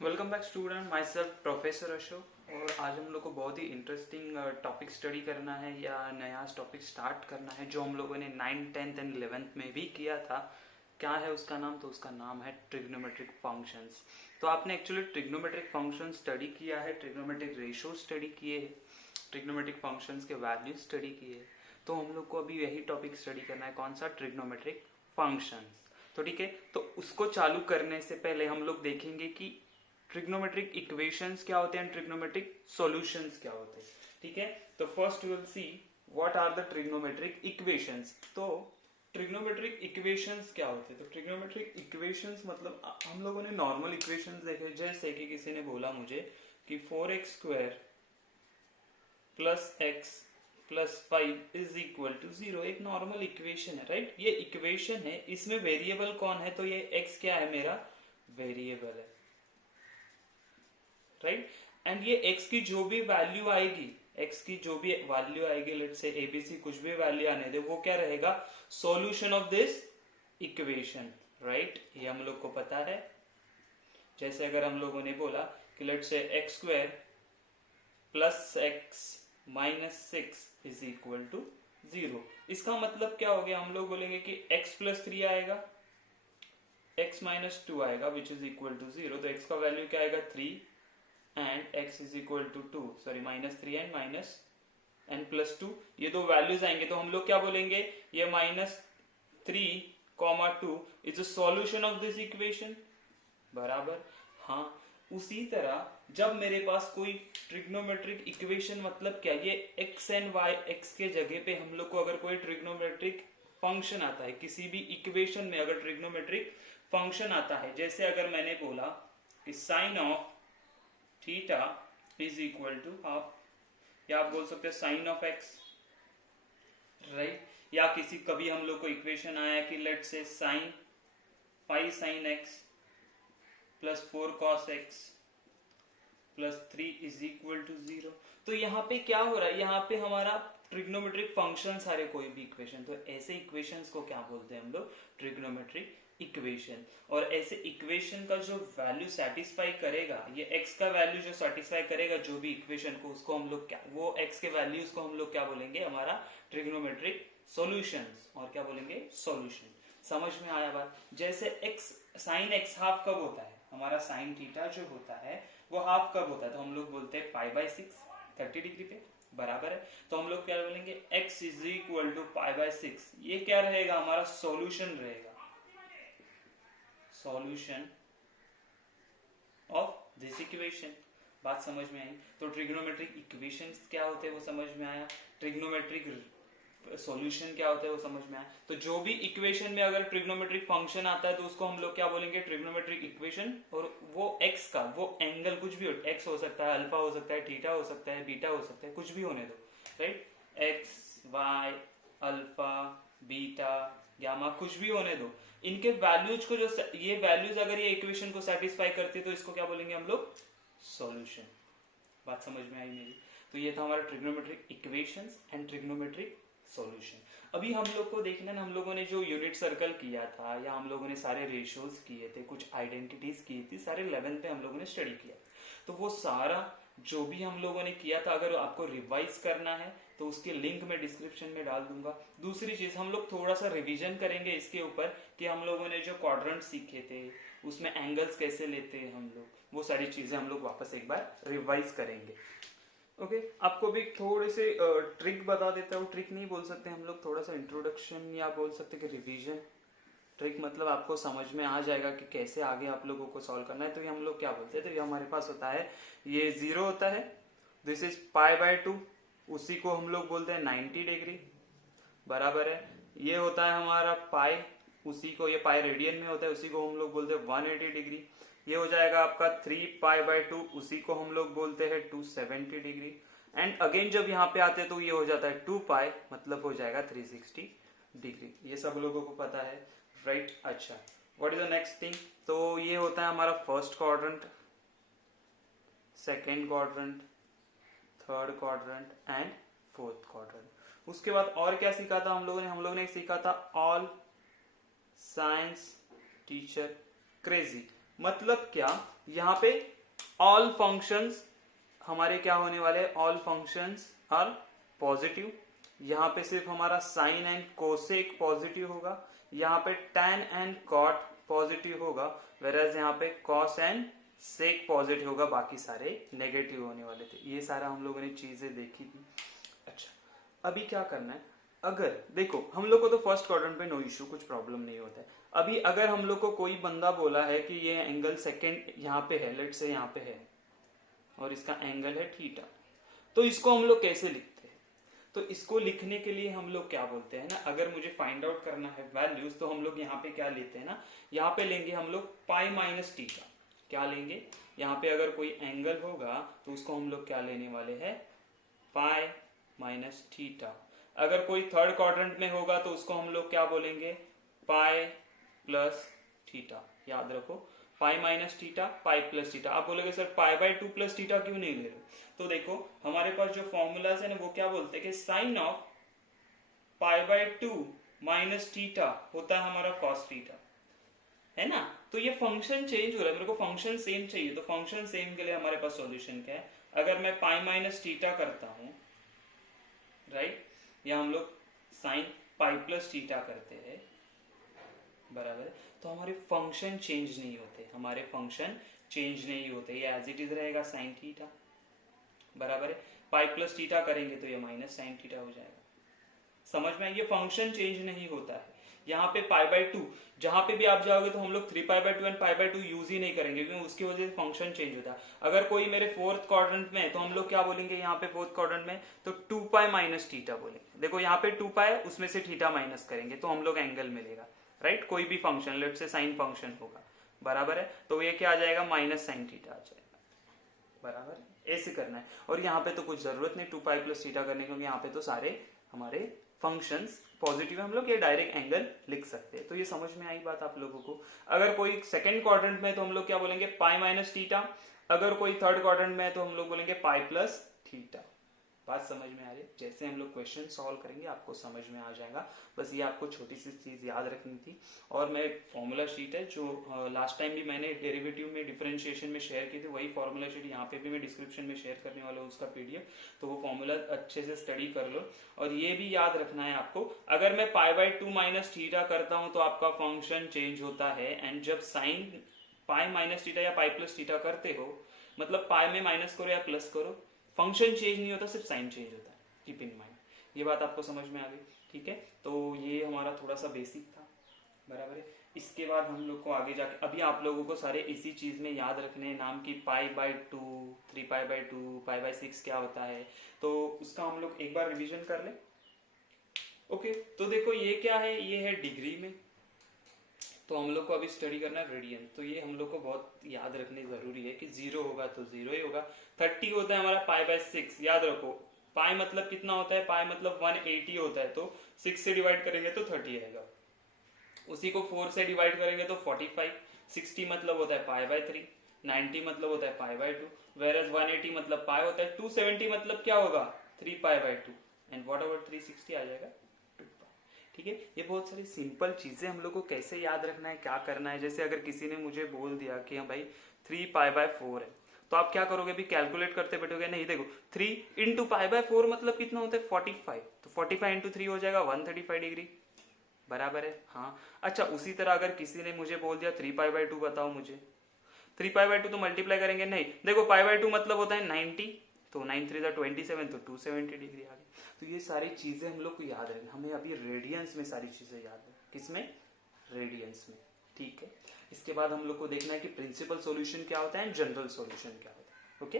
Welcome back student, my self professor Ashok. और आज हम लोग को बहुत ही इंटरेस्टिंग टॉपिक स्टडी करना है या नया टॉपिक स्टार्ट करना है जो हम लोगों ने 9th 10th एंड 11th में भी किया था। क्या है उसका नाम? तो उसका नाम है ट्रिग्नोमेट्रिक फंक्शंस। तो आपने एक्चुअली ट्रिग्नोमेट्रिक फंक्शन स्टडी किया है, ट्रिग्नोमेट्रिक रेशो स्टडी किए है, ट्रिग्नोमेट्रिक फंक्शंस के वैल्यू स्टडी किए। तो हम लोग को अभी यही टॉपिक स्टडी करना है, कौन सा? Trigonometric functions. तो ठीक है, तो उसको चालू करने से पहले हम लोग देखेंगे कि ट्रिग्नोमेट्रिक इक्वेशंस क्या होते हैं, ट्रिग्नोमेट्रिक सॉल्यूशंस क्या होते हैं। ठीक है, तो first will see what are the trigonometric equations. तो ट्रिग्नोमेट्रिक इक्वेशंस क्या होते हैं? तो ट्रिग्नोमेट्रिक इक्वेशंस मतलब हम लोगों ने नॉर्मल इक्वेशंस देखे, जैसे कि किसी ने बोला मुझे कि 4x² plus x plus 5 is equal to 0, एक नॉर्मल इक्वेशन है, राइट। ये इक्वेशन है, इसमें वेरिएबल कौन है? तो ये x क्या है? मेरा वेरिएबल है, राइट। एंड ये x की जो भी वैल्यू आएगी, x की जो भी वैल्यू आएगी, लेट्स से एबीसी कुछ भी वैल्यू आने दे, वो क्या रहेगा? Solution of this equation, right. ये हम लोग को पता है। जैसे अगर हम लोगों ने बोला कि let's say x² plus x minus 6 is equal to 0, इसका मतलब क्या हो गया? हम लोग बोलेंगे कि x प्लस 3 आएगा, x माइनस 2 आएगा विच इज इक्वल टू 0। तो x का वैल्यू क्या आएगा? 3 and x is equal to 2, sorry -3 and minus and plus 2, ये दो वैल्यूज आएंगे। तो हम लोग क्या बोलेंगे? ये -3, 2 is a solution of this equation, बराबर। हाँ, उसी तरह जब मेरे पास कोई ट्रिग्नोमेट्रिक इक्वेशन, मतलब क्या, ये x एंड y, x के जगह पे हम लोग को अगर कोई ट्रिग्नोमेट्रिक फंक्शन आता है, किसी भी इक्वेशन में अगर ट्रिग्नोमेट्रिक फंक्शन आता है, जैसे अगर मैंने बोला कि sine of theta is equal to half, या आप बोल सकते हैं साइन ऑफ एक्स, राइट। या किसी कभी हम लोग को इक्वेशन आया कि let say sine 5 sine x plus 4 cos x plus 3 is equal to 0। तो यहाँ पे क्या हो रहा है? यहाँ पे हमारा ट्रिग्नोमेट्रिक फंक्शन सारे, कोई भी इक्वेशन, तो ऐसे इक्वेशंस को क्या बोलते हैं हम लोग? Trigonometric equation. और ऐसे इक्वेशन का जो वैल्यू सेटिस्फाई करेगा, ये x का वैल्यू जो सेटिस्फाई करेगा जो भी इक्वेशन को, उसको हम लोग क्या, वो x के वैल्यूज को हम लोग क्या बोलेंगे? हमारा ट्रिग्नोमेट्रिक सॉल्यूशंस। और क्या बोलेंगे? सॉल्यूशन। समझ में आया बात? जैसे x साइन x हाफ कब होता है? हमारा साइन थीटा जो होता है वो हाफ कब होता है? तो हम लोग बोलते हैं π/6, 30 डिग्री पे, बराबर है। तो हम लोग क्या बोलेंगे? x इज इक्वल टू π/6, ये क्या रहेगा? हमारा सॉल्यूशन रहेगा, सॉल्यूशन ऑफ दिस इक्वेशन। बात समझ में आई? तो ट्रिग्नोमेट्रिक इक्वेशंस क्या होते हैं वो समझ में आया, ट्रिग्नोमेट्रिक सॉल्यूशन क्या होता है वो समझ में आया। तो जो भी इक्वेशन में अगर ट्रिग्नोमेट्रिक फंक्शन आता है तो उसको हम लोग क्या बोलेंगे? Trigonometric equation. और वो x का वो एंगल कुछ भी हो, x हो सकता है, अल्फा हो सकता है, थीटा हो सकता है, बीटा हो सकता है, कुछ भी होने दो, right. x y alpha beta gamma कुछ भी होने दो, इनके वैल्यूज को जो ये वैल्यूज अगर ये इक्वेशन को सेटिस्फाई करती है तो इसको क्या बोलेंगे हम लोग? सॉल्यूशन। बात समझ में आई मेरी? तो ये था हमारा trigonometric equations and trigonometric solution. अभी हम लोग को देखना है, हम लोगों ने जो यूनिट सर्कल किया था या हम लोगों ने सारे रेशियोज किए थे, कुछ आइडेंटिटीज की थी, सारे 11th पे हम लोगों ने स्टडी किया। तो वो सारा जो भी हम लोगों ने किया था, अगर आपको रिवाइज करना है तो उसके लिंक मैं डिस्क्रिप्शन में डाल दूंगा। दूसरी चीज, हम लोग थोड़ा सा रिवीजन करेंगे इसके ऊपर कि हम लोगों ने जो क्वाड्रेंट सीखे थे उसमें एंगल्स कैसे लेते हैं हम लोग, वो सारी चीजें हम लोग वापस एक बार रिवाइज करेंगे। ओके, आपको भी थोड़े से ट्रिक बता देता हूँ, ट्रिक नहीं बोल सकते हम लोग, थोड़ा सा इंट्रोडक्शन या बोल सकते कि रिवीजन। ट्रिक मतलब आपको समझ में आ जाएगा कि कैसे आगे आप लोगों को सॉल्व करना है। तो ये हम लोग क्या बोलते हैं? तो ये हमारे पास होता है, ये 0 होता है, दिस इज π/2, उसी को हम लोग बोलते हैं 90 डिग्री, बराबर है। ये होता है हमारा पाई, उसी को, ये पाई रेडियन में होता है, उसी को हम लोग बोलते हैं 180 डिग्री। ये हो जाएगा आपका 3π/2, उसी को हम लोग बोलते हैं 270 डिग्री। एंड अगेन जब यहाँ पे आते हैं तो ये हो जाता है 2π, मतलब हो जाएगा 360 डिग्री। ये सब लोगों को पता है, राइट। अच्छा, what is the next thing? तो ये होता है हमारा first quadrant, second quadrant, third quadrant and fourth quadrant. उसके बाद और क्या सीखा था हम लोगों ने? हम लोगों ने सीखा था ऑल साइंस टीचर क्रेजी। मतलब क्या, यहाँ पे ऑल फंक्शंस हमारे क्या होने वाले, ऑल फंक्शंस आर पॉजिटिव। यहाँ पे सिर्फ हमारा साइन एंड कोसेक पॉजिटिव होगा, यहाँ पे tan एंड cot पॉजिटिव होगा, वेराज यहाँ पे cos एंड sec पॉजिटिव होगा, बाकी सारे नेगेटिव होने वाले थे। ये सारा हम लोगों ने चीजें देखी थी। अच्छा, अभी क्या करना है, अगर देखो हम लोग को तो फर्स्ट क्वाड्रेंट पे नो इश्यू, कुछ प्रॉब्लम नहीं होता है। अभी अगर हम लोग को कोई बंदा बोला है कि ये एंगल सेकेंड यहाँ पे है, लेट से यहाँ पे है और इसका एंगल है थीटा, तो इसको हम लोग कैसे लिखते हैं? तो इसको लिखने के लिए हम लोग क्या बोलते हैं ना, अगर मुझे फाइंड आउट करना है वैल्यूज, तो हम लोग यहाँ पे क्या लेते हैं ना, यहाँ पे लेंगे हम लोग पाई माइनस थीटा। क्या लेंगे, यहाँ पे अगर कोई एंगल होगा तो उसको हम लोग क्या लेने वाले हैं, पाई माइनस थीटा। अगर कोई थर्ड क्वाड्रेंट में होगा तो उसको हम लोग क्या बोलेंगे, पाई प्लस थीटा। याद रखो, पाई माइनस थीटा, पाई प्लस थीटा। आप बोलोगे sir pi by 2 plus theta क्यों नहीं ले रहे? तो देखो हमारे पास जो फॉर्मूलाज है ना, वो क्या बोलते हैं कि sine of pi by 2 minus theta होता है हमारा कॉस थीटा, है ना। तो ये फंक्शन चेंज हो रहा है, मेरे को फंक्शन सेम चाहिए, तो फंक्शन सेम के लिए हमारे पास सॉल्यूशन क्या है, अगर मैं पाई माइनस थीटा करता हूं, राइट, या हम लोग साइन पाई प्लस थीटा करते हैं, बराबर, तो हमारे फंक्शन चेंज नहीं होते, हमारे फंक्शन चेंज नहीं होते, ये एज इट इज रहेगा साइन थीटा, बराबर है। पाई प्लस थीटा करेंगे तो ये माइनस साइन थीटा हो जाएगा। समझ में, ये फंक्शन चेंज नहीं होता है। यहाँ पे पाई बाय 2, जहां पे भी आप जाओगे तो हम लोग 3 pi by 2 and pi by 2 use ही नहीं करेंगे, क्योंकि उसकी वजह से फंक्शन चेंज होता है। अगर कोई मेरे फोर्थ क्वाड्रेंट में है तो हम लोग क्या बोलेंगे, यहाँ पे फोर्थ क्वाड्रेंट में तो 2 पाई माइनस थीटा बोलेंगे। देखो यहाँ पे 2 पाई, उसमें से थीटा माइनस करेंगे तो हम लोग एंगल मिलेगा, राइट। कोई भी function, late say sine function होगा, बराबर है, तो ये क्या आ जाएगा, माइनस साइन थीटा आ जाएगा, बराबर है। ऐसे करना है। और यहाँ पे तो कुछ जरूरत नहीं 2 पाई प्लस थीटा करने की, क्योंकि यहाँ पे तो सारे हमारे फंक्शंस पॉजिटिव है, हम लोग ये डायरेक्ट एंगल लिख सकते हैं। तो ये समझ में आई बात आप लोगों को। अगर कोई सेकंड क्वाड्रेंट में तो हम लोग क्या बोलेंगे, पाई माइनस थीटा। अगर कोई थर्ड क्वाड्रेंट में है तो हम लोग बोलेंगे पाई प्लस थीटा। बात समझ में आ रही है? जैसे हम लोग क्वेश्चन सॉल्व करेंगे आपको समझ में आ जाएगा। बस ये आपको छोटी सी चीज याद रखनी थी। और मैं फॉर्मूला शीट है जो लास्ट टाइम भी मैंने डेरिवेटिव में डिफरेंशिएशन में शेयर की थी, वही फॉर्मूला शीट यहाँ पे भी मैं डिस्क्रिप्शन में शेयर करने वाला हूँ उसका पीडीएफ, तो वो फॉर्मूला अच्छे से स्टडी कर लो। और ये भी याद रखना है आपको, अगर मैं पाई बाय 2 माइनस थीटा करता हूँ तो आपका फंक्शन चेंज होता है, एंड जब साइन पाई माइनस थीटा या पाई प्लस थीटा करते हो, मतलब पाई में माइनस करो या प्लस करो, फंक्शन चेंज नहीं होता, सिर्फ साइन चेंज होता है। कीप इन माइंड, ये बात आपको समझ में आ गई, ठीक है। तो ये हमारा थोड़ा सा बेसिक था, बराबर है। इसके बाद हम लोग को आगे जाके, अभी आप लोगों को सारे इसी चीज में याद रखने हैं नाम की, पाई by 2, 3 pi by 2, pi by 6 क्या होता है, तो उसका हम लोग एक बार रिवीजन कर लें। ओके, तो देखो ये क्या है, ये है डिग्री में, तो हम लोग को अभी स्टडी करना है रेडियन। तो ये हम लोग को बहुत याद रखने जरूरी है कि 0 होगा तो 0 ही होगा। 30 होता है हमारा पाई बाय 6, याद रखो। पाई मतलब कितना होता है, पाई मतलब 180 होता है, तो 6 से डिवाइड करेंगे तो 30 आएगा। उसी को 4 से डिवाइड करेंगे तो 45। 60 मतलब होता है पाई बाय 3, 90 मतलब होता है पाई बाय 2, वेरस 180 मतलब पाई होता है, 270 मतलब क्या होगा, 3 pi by 2, and what about 360 आ जाएगा 2 पाई। ठीक है, ये बहुत सारी सिंपल चीजें हम लोग को कैसे याद रखना है, क्या करना है। जैसे अगर किसी ने मुझे बोल दिया कि हाँ भाई 3 पाई बाय 4 है, तो आप क्या करोगे, भी कैलकुलेट करते बैठोगे, नहीं देखो 3 इंटू पाई बाय 4 मतलब कितना होता है 45, तो 45 इंटू 3 हो जाएगा 135 डिग्री, बराबर है। हाँ, अच्छा उसी तरह अगर किसी ने मुझे बोल दिया 3 पाई बाय 2 बताओ मुझे, 3 पाई बाय 2 तो मल्टीप्लाई करेंगे, नहीं देखो पाई बाय 2 मतलब होता है 90, तो 9 3 27, तो 270 डिग्री आ गई। तो ये सारी चीजें हम लोग को याद रखना, हमें अभी रेडियंस में सारी चीजें याद है, किसमें, रेडियंस में, ठीक है। इसके बाद हम लोग को देखना है कि प्रिंसिपल सॉल्यूशन क्या होता है, जनरल सॉल्यूशन क्या होता है। ओके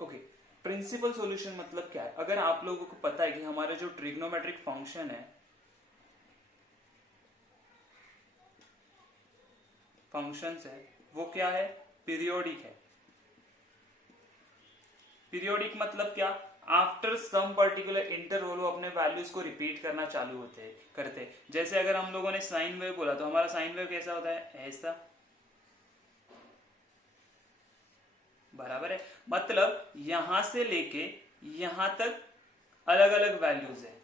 ओके, प्रिंसिपल सॉल्यूशन मतलब क्या है, अगर आप लोगों को पता है कि हमारा जो ट्रिग्नोमेट्रिक फंक्शन है, फंक्शंस है, वो क्या है, पीरियोडिक है। पीरियोडिक मतलब क्या, आफ्टर सम पर्टिकुलर इंटरवल वो अपने वैल्यूज को रिपीट करना चालू करते हैं। जैसे अगर हम लोगों ने साइन वेव बोला, तो हमारा साइन वेव कैसा होता है, ऐसा, बराबर है। मतलब यहां से लेके यहां तक अलग अलग वैल्यूज है,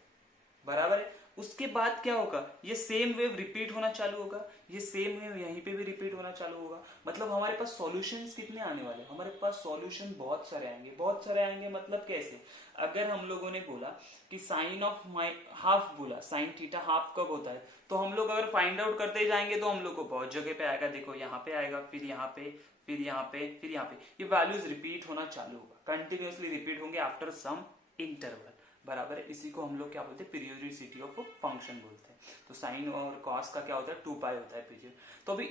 बराबर है। उसके बाद क्या होगा, ये सेम वेव रिपीट होना चालू होगा, ये सेम वेव यहीं पे भी रिपीट होना चालू होगा। मतलब हमारे पास सॉल्यूशंस कितने आने वाले, हमारे पास सॉल्यूशन बहुत सारे आएंगे, बहुत सारे आएंगे। मतलब कैसे, अगर हम लोगों ने बोला कि साइन ऑफ माई हाफ बोला, साइन थीटा हाफ कब होता है, तो हम लोग अगर फाइंड आउट करते जाएंगे तो हम लोग को बहुत जगह पे आएगा। देखो यहाँ पे आएगा, फिर यहाँ पे, फिर यहाँ पे, फिर यहाँ पे, ये वैल्यूज रिपीट होना चालू होगा, कंटिन्यूअसली रिपीट होंगे आफ्टर सम इंटरवल। बराबर है, इसी को हम लोग क्या बोलते हैं, पीरियोडिसिटी ऑफ फंक्शन बोलते हैं। तो साइन और कॉस का क्या होता है, 2 पाई होता है पीरियड। तो अभी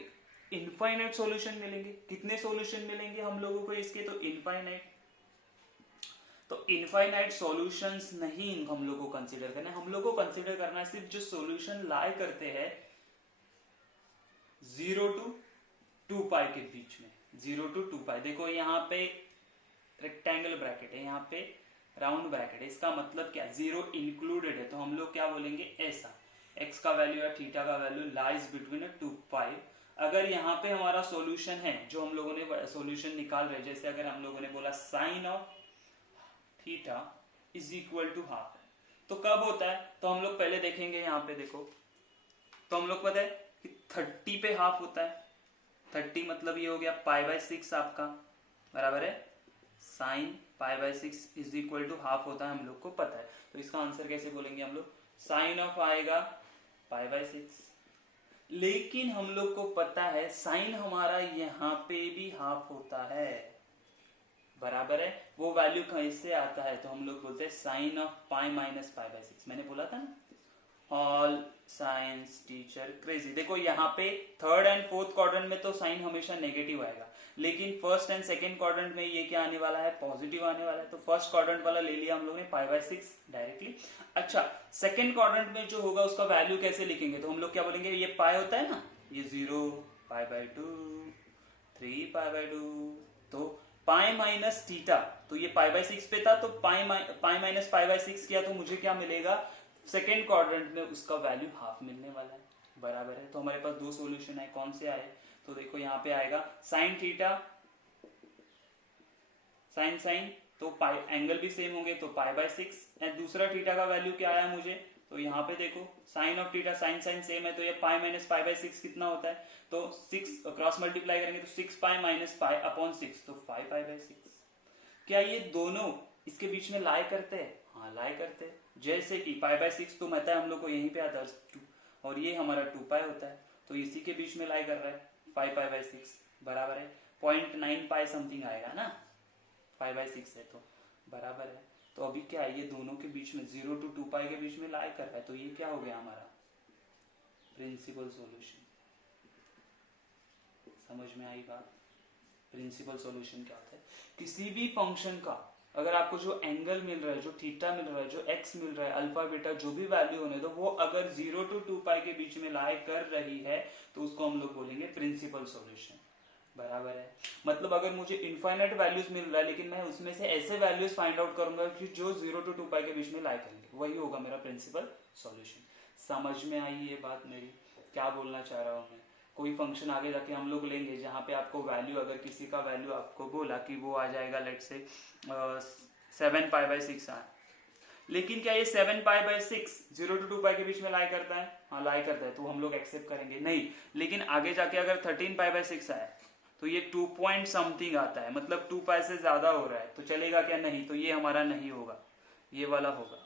इनफाइनाइट सॉल्यूशन मिलेंगे, कितने सॉल्यूशन मिलेंगे हम लोगों को इसके, तो इनफाइनाइट। तो इनफाइनाइट सॉल्यूशंस नहीं हम लोग को कंसीडर करना है, हम लोग को कंसीडर करना है सिर्फ जो सॉल्यूशन लाई करते हैं 0 to 2 पाई के बीच में, 0 to 2 पाई। देखो यहाँ पे रेक्टेंगल ब्रैकेट है, यहाँ पे राउंड ब्रैकेट है, इसका मतलब क्या, 0 इंक्लूडेड है, तो हम लोग क्या बोलेंगे ऐसा, x का वैल्यू या थीटा का वैल्यू लाइज बिटवीन 2 पाई। अगर यहाँ पे हमारा सॉल्यूशन है, जो हम लोगों ने सॉल्यूशन निकाल रहे, जैसे अगर हम लोगों ने बोला sine of theta is equal to half, तो कब होता है, तो हम लोग पहले देखेंगे यहाँ पे देखो, तो हम लोग पता है कि 30 पे हाफ होता है, 30 मतलब ये हो गया π/6 आपका, बराबर है, sine π/6 is equal to half होता है, हम लोग को पता है। तो इसका आंसर कैसे बोलेंगे हम लोग, साइन ऑफ आएगा π/6, लेकिन हम लोग को पता है साइन हमारा यहाँ पे भी हाफ होता है, बराबर है, वो वैल्यू कहीं से आता है, तो हम लोग बोलते हैं साइन ऑफ पाई माइनस π/6। मैंने बोला था ना, ऑल साइंस टीचर क्रेजी। देखो यहाँ पे थर्ड एंड फोर्थ क्वाड्रेंट में तो साइन हमेशा नेगेटिव आएगा, लेकिन फर्स्ट एंड सेकंड क्वाड्रेंट में ये क्या आने वाला है, पॉजिटिव आने वाला है। तो फर्स्ट क्वाड्रेंट वाला ले लिया हम लोग ने π/6 डायरेक्टली। अच्छा, सेकंड क्वाड्रेंट में जो होगा उसका वैल्यू कैसे लिखेंगे, तो हम लोग क्या बोलेंगे, ये पाई होता है ना, ये 0 π/2 3 π/2, तो पाई माइनस थीटा, तो ये π/6 पे था, तो पाई माइनस π/6 किया तो मुझे क्या मिलेगा, सेकेंड क्वाड्रेंट में उसका वैल्यू हाफ मिलने वाला है, बराबर है। तो हमारे पास दो सॉल्यूशन है, कौन से आए, तो देखो यहाँ पे आएगा साइन थीटा साइन साइन, तो पाई एंगल भी सेम होंगे, तो π/6, एंड दूसरा थीटा का वैल्यू क्या आया मुझे, तो यहाँ पे देखो sine of theta sine sine same है, तो ये पाई माइनस π/6 कितना होता है, तो 6 क्रॉस मल्टीप्लाई करेंगे तो 6 पाई माइनस पाई अपॉन 6, तो 5 π/6। क्या ये दोनों इसके बीच में लाई करते हैं, हाँ लाई करते हैं। जैसे कि π/6 तो कहता है हम लोग को यहीं पे आता है 2, और ये हमारा 2 पाई होता है, तो इसी के बीच में लाई कर रहा है 5 π/6, बराबर है 0.9 पाई समथिंग आएगा ना, 5/6 है तो बराबर है। तो अभी क्या है, ये दोनों के बीच में 0 to 2 पाई के बीच में लाई कर रहा है, तो ये क्या हो गया हमारा प्रिंसिपल सॉल्यूशन। समझ में आई बात, प्रिंसिपल सॉल्यूशन क्या होता है, किसी भी फंक्शन का अगर आपको जो एंगल मिल रहा है, जो थीटा मिल रहा है, जो एक्स मिल रहा है, अल्फा बीटा जो भी वैल्यू होने दो, वो अगर 0 to 2 पाई के बीच में लाई कर रही है तो उसको हम लोग बोलेंगे प्रिंसिपल सॉल्यूशन, बराबर है। मतलब अगर मुझे इनफाइनाइट वैल्यूज मिल रहा है, लेकिन मैं उसमें से ऐसे वैल्यूज फाइंड आउट करूंगा कि जो 0 to 2 पाई के बीच में लाई करेंगे, वही होगा मेरा प्रिंसिपल सॉल्यूशन। समझ में आई ये बात मेरी, क्या बोलना चाह रहा हूँ मैं। कोई फंक्शन आगे जाके हम लोग लेंगे जहाँ पे आपको वैल्यू, अगर किसी का वैल्यू आपको बोला कि वो आ जाएगा लेट से 7 π/6 आए, लेकिन क्या ये 7 π/6 0 to 2 पाई के बीच में लाई करता है, हाँ लाई करता है, तो हम लोग एक्सेप्ट करेंगे नहीं। लेकिन आगे जाके अगर 13 π/6 आए तो ये 2 पॉइंट समथिंग आता है, मतलब 2 पाई से ज्यादा हो रहा है, तो चलेगा क्या, नहीं, तो ये हमारा नहीं होगा, ये वाला होगा।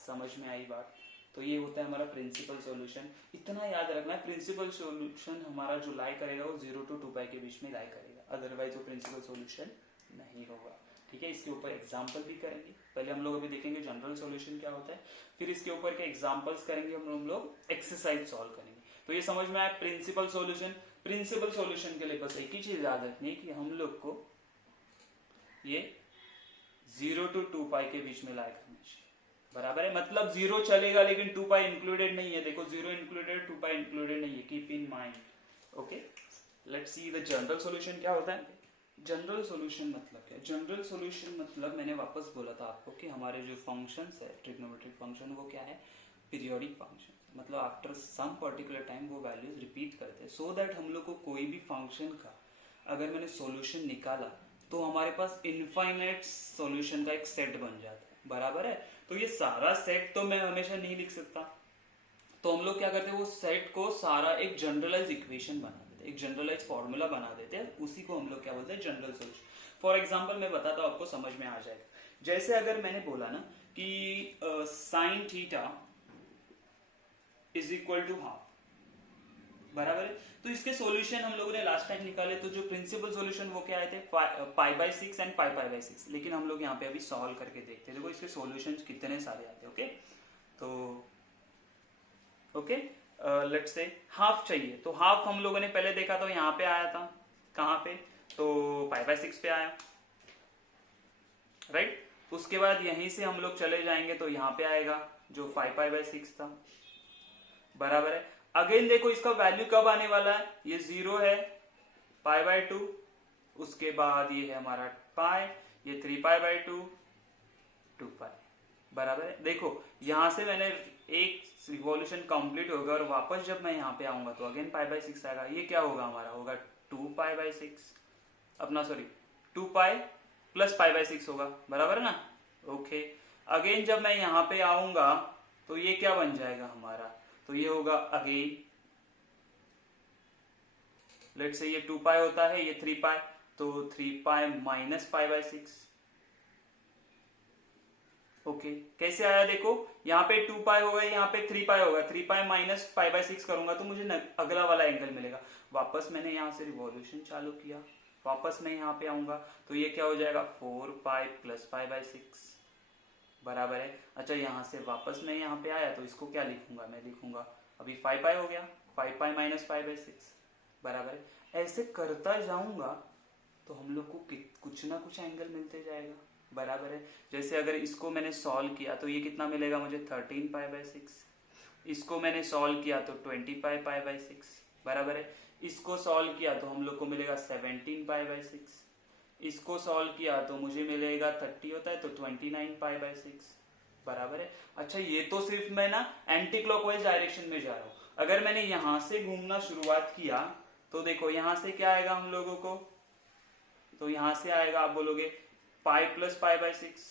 समझ में आई बात। तो ये होता है हमारा प्रिंसिपल सॉल्यूशन। इतना याद रखना है, प्रिंसिपल सॉल्यूशन हमारा जो लाई करेगा वो 0 to 2 पाई के बीच में लाई करेगा, अदरवाइज वो प्रिंसिपल सॉल्यूशन नहीं होगा। ठीक है, इसके ऊपर एग्जांपल भी करेंगे। पहले हम लोग अभी देखेंगे जनरल सॉल्यूशन क्या होता है, फिर इसके ऊपर के एग्जांपल्स करेंगे, हम लोग एक्सरसाइज सॉल्व करेंगे। तो ये समझ में आया प्रिंसिपल सॉल्यूशन। प्रिंसिपल सॉल्यूशन के लिए बस एक ही चीज याद रखनी है कि हम लोग को ये 0 to 2 पाई के बीच में लाई करना चाहिए, बराबर है। मतलब 0 चलेगा लेकिन 2 पाई इंक्लूडेड नहीं है, देखो 0 इंक्लूडेड 2 पाई इंक्लूडेड नहीं है, keep in mind. Okay, let's see the general solution क्या होता है। जनरल सॉल्यूशन मतलब क्या, जनरल सॉल्यूशन मतलब मैंने वापस बोला था आपको कि हमारे जो फंक्शंस है ट्रिग्नोमेट्रिक फंक्शन, वो क्या है, पीरियोडिक फंक्शन, मतलब आफ्टर सम पर्टिकुलर टाइम वो वैल्यूज रिपीट करते हैं, सो दैट हम लोग को कोई भी फंक्शन का अगर मैंने सॉल्यूशन निकाला तो हमारे पास इनफाइनाइट सॉल्यूशन का एक सेट बन जाता है, बराबर है। तो ये सारा सेट तो मैं हमेशा नहीं लिख सकता, तो हम लोग क्या करते हैं, वो सेट को सारा एक जनरलाइज इक्वेशन बना देते हैं, एक जनरलाइज फॉर्मूला बना देते हैं, उसी को हम लोग क्या बोलते हैं, जनरल सोल्यूशन। फॉर एग्जाम्पल मैं बताता हूँ, आपको समझ में आ जाएगा। जैसे अगर मैंने बोला ना कि sine theta is equal to half, बराबर है, तो इसके सॉल्यूशन हम लोगों ने लास्ट टाइम निकाले, तो जो प्रिंसिपल सॉल्यूशन वो क्या आए थे, पाई बाय 6 एंड पाई बाय 6। लेकिन हम लोग यहाँ पे अभी सॉल्व करके देखते हैं, देखो इसके सॉल्यूशन कितने सारे आते हैं। ओके, तो ओके लेट्स से हाफ चाहिए, तो हाफ हम लोगों ने पहले देखा तो यहाँ पे आया था, कहाँ पे, तो पाई बाय 6 पे आया, राइट। उसके बाद यहीं से हम लोग चले जाएंगे तो यहाँ पे आएगा जो 5 पाई बाय 6 था, बराबर है। अगेन देखो इसका वैल्यू कब आने वाला है, ये 0 है, पाई बाय 2, उसके बाद ये है हमारा पाई, ये 3 पाई बाय 2, 2 पाई, बराबर है। देखो यहां से मैंने एक रिवॉल्यूशन कंप्लीट होगा और वापस जब मैं यहाँ पे आऊंगा तो अगेन पाई बाय 6 आएगा, ये क्या होगा हमारा, होगा 2 पाई बाय 6, अपना sorry 2 pi plus pi by 6 होगा, बराबर है ना। ओके, अगेन जब मैं यहाँ पे आऊंगा तो ये क्या बन जाएगा हमारा, तो ये होगा अगेन, लेट से ये 2 पाई होता है, ये 3 पाई, तो 3 पाई माइनस पाई बाय 6। ओके, कैसे आया देखो, यहाँ पे 2 पाई होगा, यहाँ पे 3 पाई होगा, 3 पाई माइनस पाई बाय 6 करूंगा तो मुझे अगला वाला एंगल मिलेगा। वापस मैंने यहाँ से रिवॉल्यूशन चालू किया, वापस मैं यहाँ पे आऊंगा तो ये क्या हो जाएगा, 4 पाई प्लस पाई बाय 6, बराबर है। अच्छा, यहाँ से वापस मैं यहाँ पे आया तो इसको क्या लिखूंगा, मैं लिखूंगा अभी 5 पाई हो गया, 5 पाई माइनस पाई बाय 6, बराबर है। ऐसे करता जाऊंगा तो हम लोग को कुछ ना कुछ एंगल मिलते जाएगा, बराबर है। जैसे अगर इसको मैंने सॉल्व किया तो ये कितना मिलेगा मुझे, 13 पाई बाय 6, इसको मैंने सॉल्व किया तो 20 पाई पाई बाय 6, बराबर है। इसको सॉल्व किया तो हम लोग को मिलेगा 17 पाई बाय 6, इसको सॉल्व किया तो मुझे मिलेगा 30 होता है तो 29 पाई बाय 6, बराबर है। अच्छा, ये तो सिर्फ मैं ना एंटी क्लॉकवाइज डायरेक्शन में जा रहा हूँ, अगर मैंने यहां से घूमना शुरुआत किया तो देखो यहां से क्या आएगा हम लोगों को, तो यहां से आएगा, आप बोलोगे पाई प्लस पाई बाय 6,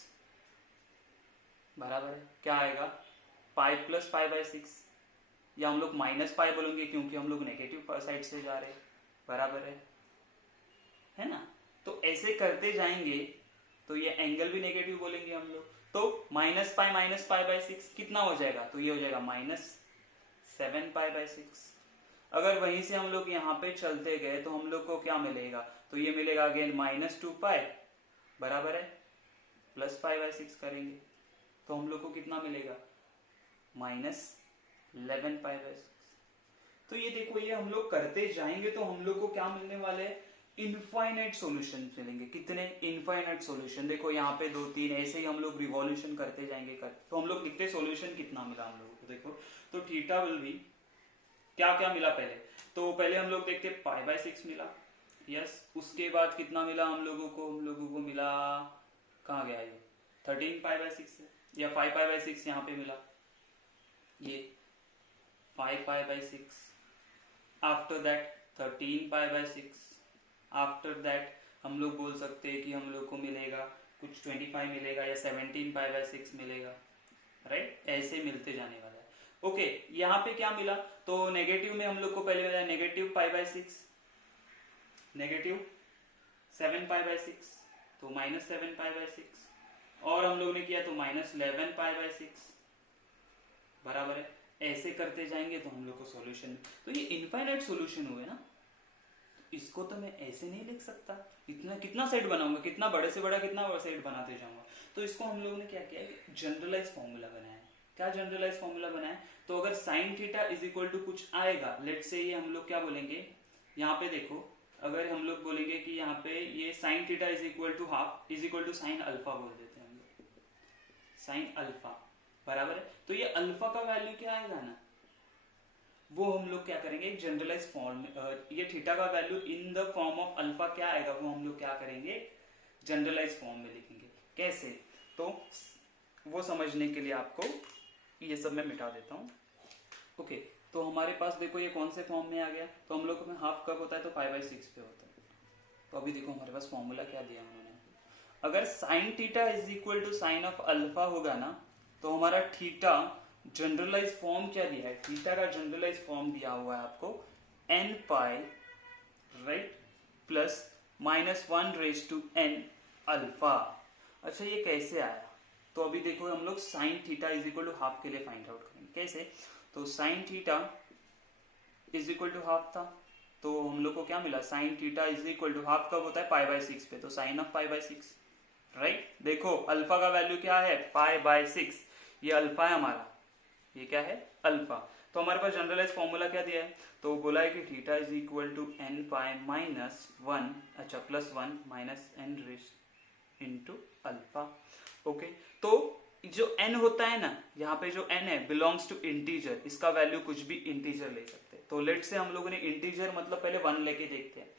बराबर है, क्या आएगा, पाई प्लस पाई बाय 6, या हम लोग माइनस पाई बोलेंगे क्योंकि हम लोग नेगेटिव साइड से जा रहे हैं, बराबर है ना। तो ऐसे करते जाएंगे तो ये एंगल भी नेगेटिव बोलेंगे हम लोग, तो माइनस पाई बाय 6 कितना हो जाएगा, तो ये हो जाएगा -7 पाई बाय 6। अगर वहीं से हम लोग यहाँ पे चलते गए तो हम लोग को क्या मिलेगा, तो ये मिलेगा अगेन -2 पाई, बराबर है, प्लस पाई बाय 6 करेंगे तो हम लोग को कितना मिलेगा, -11 पाई बाय 6। तो ये देखो, ये हम लोग करते जाएंगे तो हम लोग को क्या मिलने वाले हैं, इनफाइनाइट सॉल्यूशन मिलेंगे। कितने, इनफाइनाइट सॉल्यूशन। देखो यहाँ पे 2 3 ऐसे ही हम लोग रिवॉल्यूशन करते जाएंगे तो हम लोग कितने सॉल्यूशन कितना मिला हम लोगों को, देखो तो थीटा विल भी क्या क्या मिला पहले, तो पहले हम लोग देखते पाई बाय 6 मिला, यस। उसके बाद कितना मिला हम लोगों को मिला, कहाँ गया ये, 13 पाई बाय 6 या 5 पाई बाय 6 यहाँ पे मिला, ये 5 pi by 6, after that 13 pi by 6, after that हम लोग बोल सकते हैं कि हम लोग को मिलेगा कुछ 25 मिलेगा या 17 पाई बाय 6 मिलेगा, राइट। ऐसे मिलते जाने वाला है। ओके, यहाँ पे क्या मिला, तो नेगेटिव में हम लोग को पहले मिला negative pi by 6, negative 7 pi by 6, तो -7 पाई बाय 6, और हम लोग ने किया तो -11 पाई बाय 6, बराबर है। ऐसे करते जाएंगे तो हम लोग को सॉल्यूशन, तो ये इनफाइनाइट सॉल्यूशन हुए ना, इसको तो मैं ऐसे नहीं लिख सकता, इतना कितना सेट बनाऊंगा, कितना बड़े से बड़ा कितना बड़ा सेट बनाते जाऊंगा। तो इसको हम लोगों ने क्या किया, जनरलाइज फॉर्मूला बनाया। क्या जनरलाइज फॉर्मूला बनाया, तो अगर sine theta is equal to कुछ आएगा, लेट से ये हम लोग क्या बोलेंगे, यहाँ पे देखो अगर हम लोग बोलेंगे कि यहाँ पे ये sine theta is equal to half is equal to sine alpha बोल देते हैं हम लोग, साइन अल्फा, बराबर है। तो ये अल्फा का वैल्यू क्या आएगा ना, वो हम लोग क्या करेंगे, जनरलाइज फॉर्म, ये थीटा का value in the form of alpha क्या आएगा, वो हम लोग क्या करेंगे, जनरलाइज फॉर्म में लिखेंगे। कैसे, तो वो समझने के लिए आपको ये सब मैं मिटा देता हूँ। ओके, तो हमारे पास देखो ये कौन से फॉर्म में आ गया, तो हम लोग में हाफ कब होता है, तो 5 बाय 6 पे होता है। तो अभी देखो हमारे पास फॉर्मूला क्या दिया उन्होंने, अगर sine theta is equal to sine of alpha होगा ना, तो हमारा थीटा जनरलाइज फॉर्म क्या दिया है, थीटा का जनरलाइज फॉर्म दिया हुआ है आपको n pi, right, plus -1/n alpha. अच्छा ये कैसे आया, तो अभी देखो हम लोग sine theta is equal to half के लिए फाइंड आउट करेंगे। कैसे, तो sine theta is equal to half था, तो हम लोग को क्या मिला, sine theta is equal to half कब होता है, π/6 पे, तो साइन ऑफ π/6, राइट। देखो अल्फा का वैल्यू क्या है, π/6, ये अल्फा है हमारा, ये क्या है, अल्फा। तो हमारे पास जनरलाइज फॉर्मूला क्या दिया है, तो बोला है कि theta is equal to n pi -1, अच्छा +1 -n raise into alpha. Okay, तो जो n होता है ना, यहाँ पे जो n है बिलोंग्स टू इंटीजर, इसका वैल्यू कुछ भी इंटीजर ले सकते हैं। तो लेट से हम लोगों ने इंटीजर मतलब पहले 1 लेके देखते हैं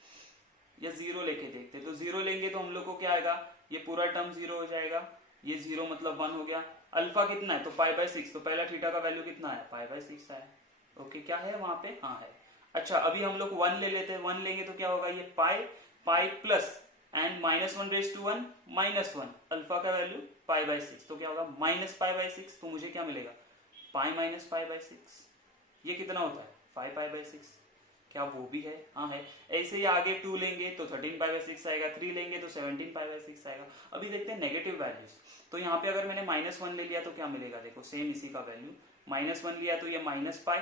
या 0 लेके देखते हैं। तो 0 लेंगे तो हम लोग को क्या आएगा, ये पूरा टर्म 0 हो जाएगा, ये 0 मतलब 1 हो गया। अल्फा कितना है, तो π/6, तो पहला थीटा का वैल्यू कितना है, π/6 आया। ओके, क्या है वहां पे, हाँ है। अच्छा अभी हम लोग 1 ले लेते हैं, 1 लेंगे तो क्या होगा, ये पाई प्लस एंड -1/1 -1, अल्फा का वैल्यू π/6, तो क्या होगा -π/6, तो मुझे क्या मिलेगा, पाई माइनस π/6, ये कितना होता है 5π/6, क्या वो भी है, हाँ है। ऐसे ही आगे 2 लेंगे तो 13π/6 आएगा, 3 लेंगे तो 17π/6 आएगा। अभी देखते हैं नेगेटिव वैल्यूज, तो यहाँ पे अगर मैंने -1 ले लिया तो क्या मिलेगा, देखो सेम इसी का वैल्यू, -1 लिया तो ये -π,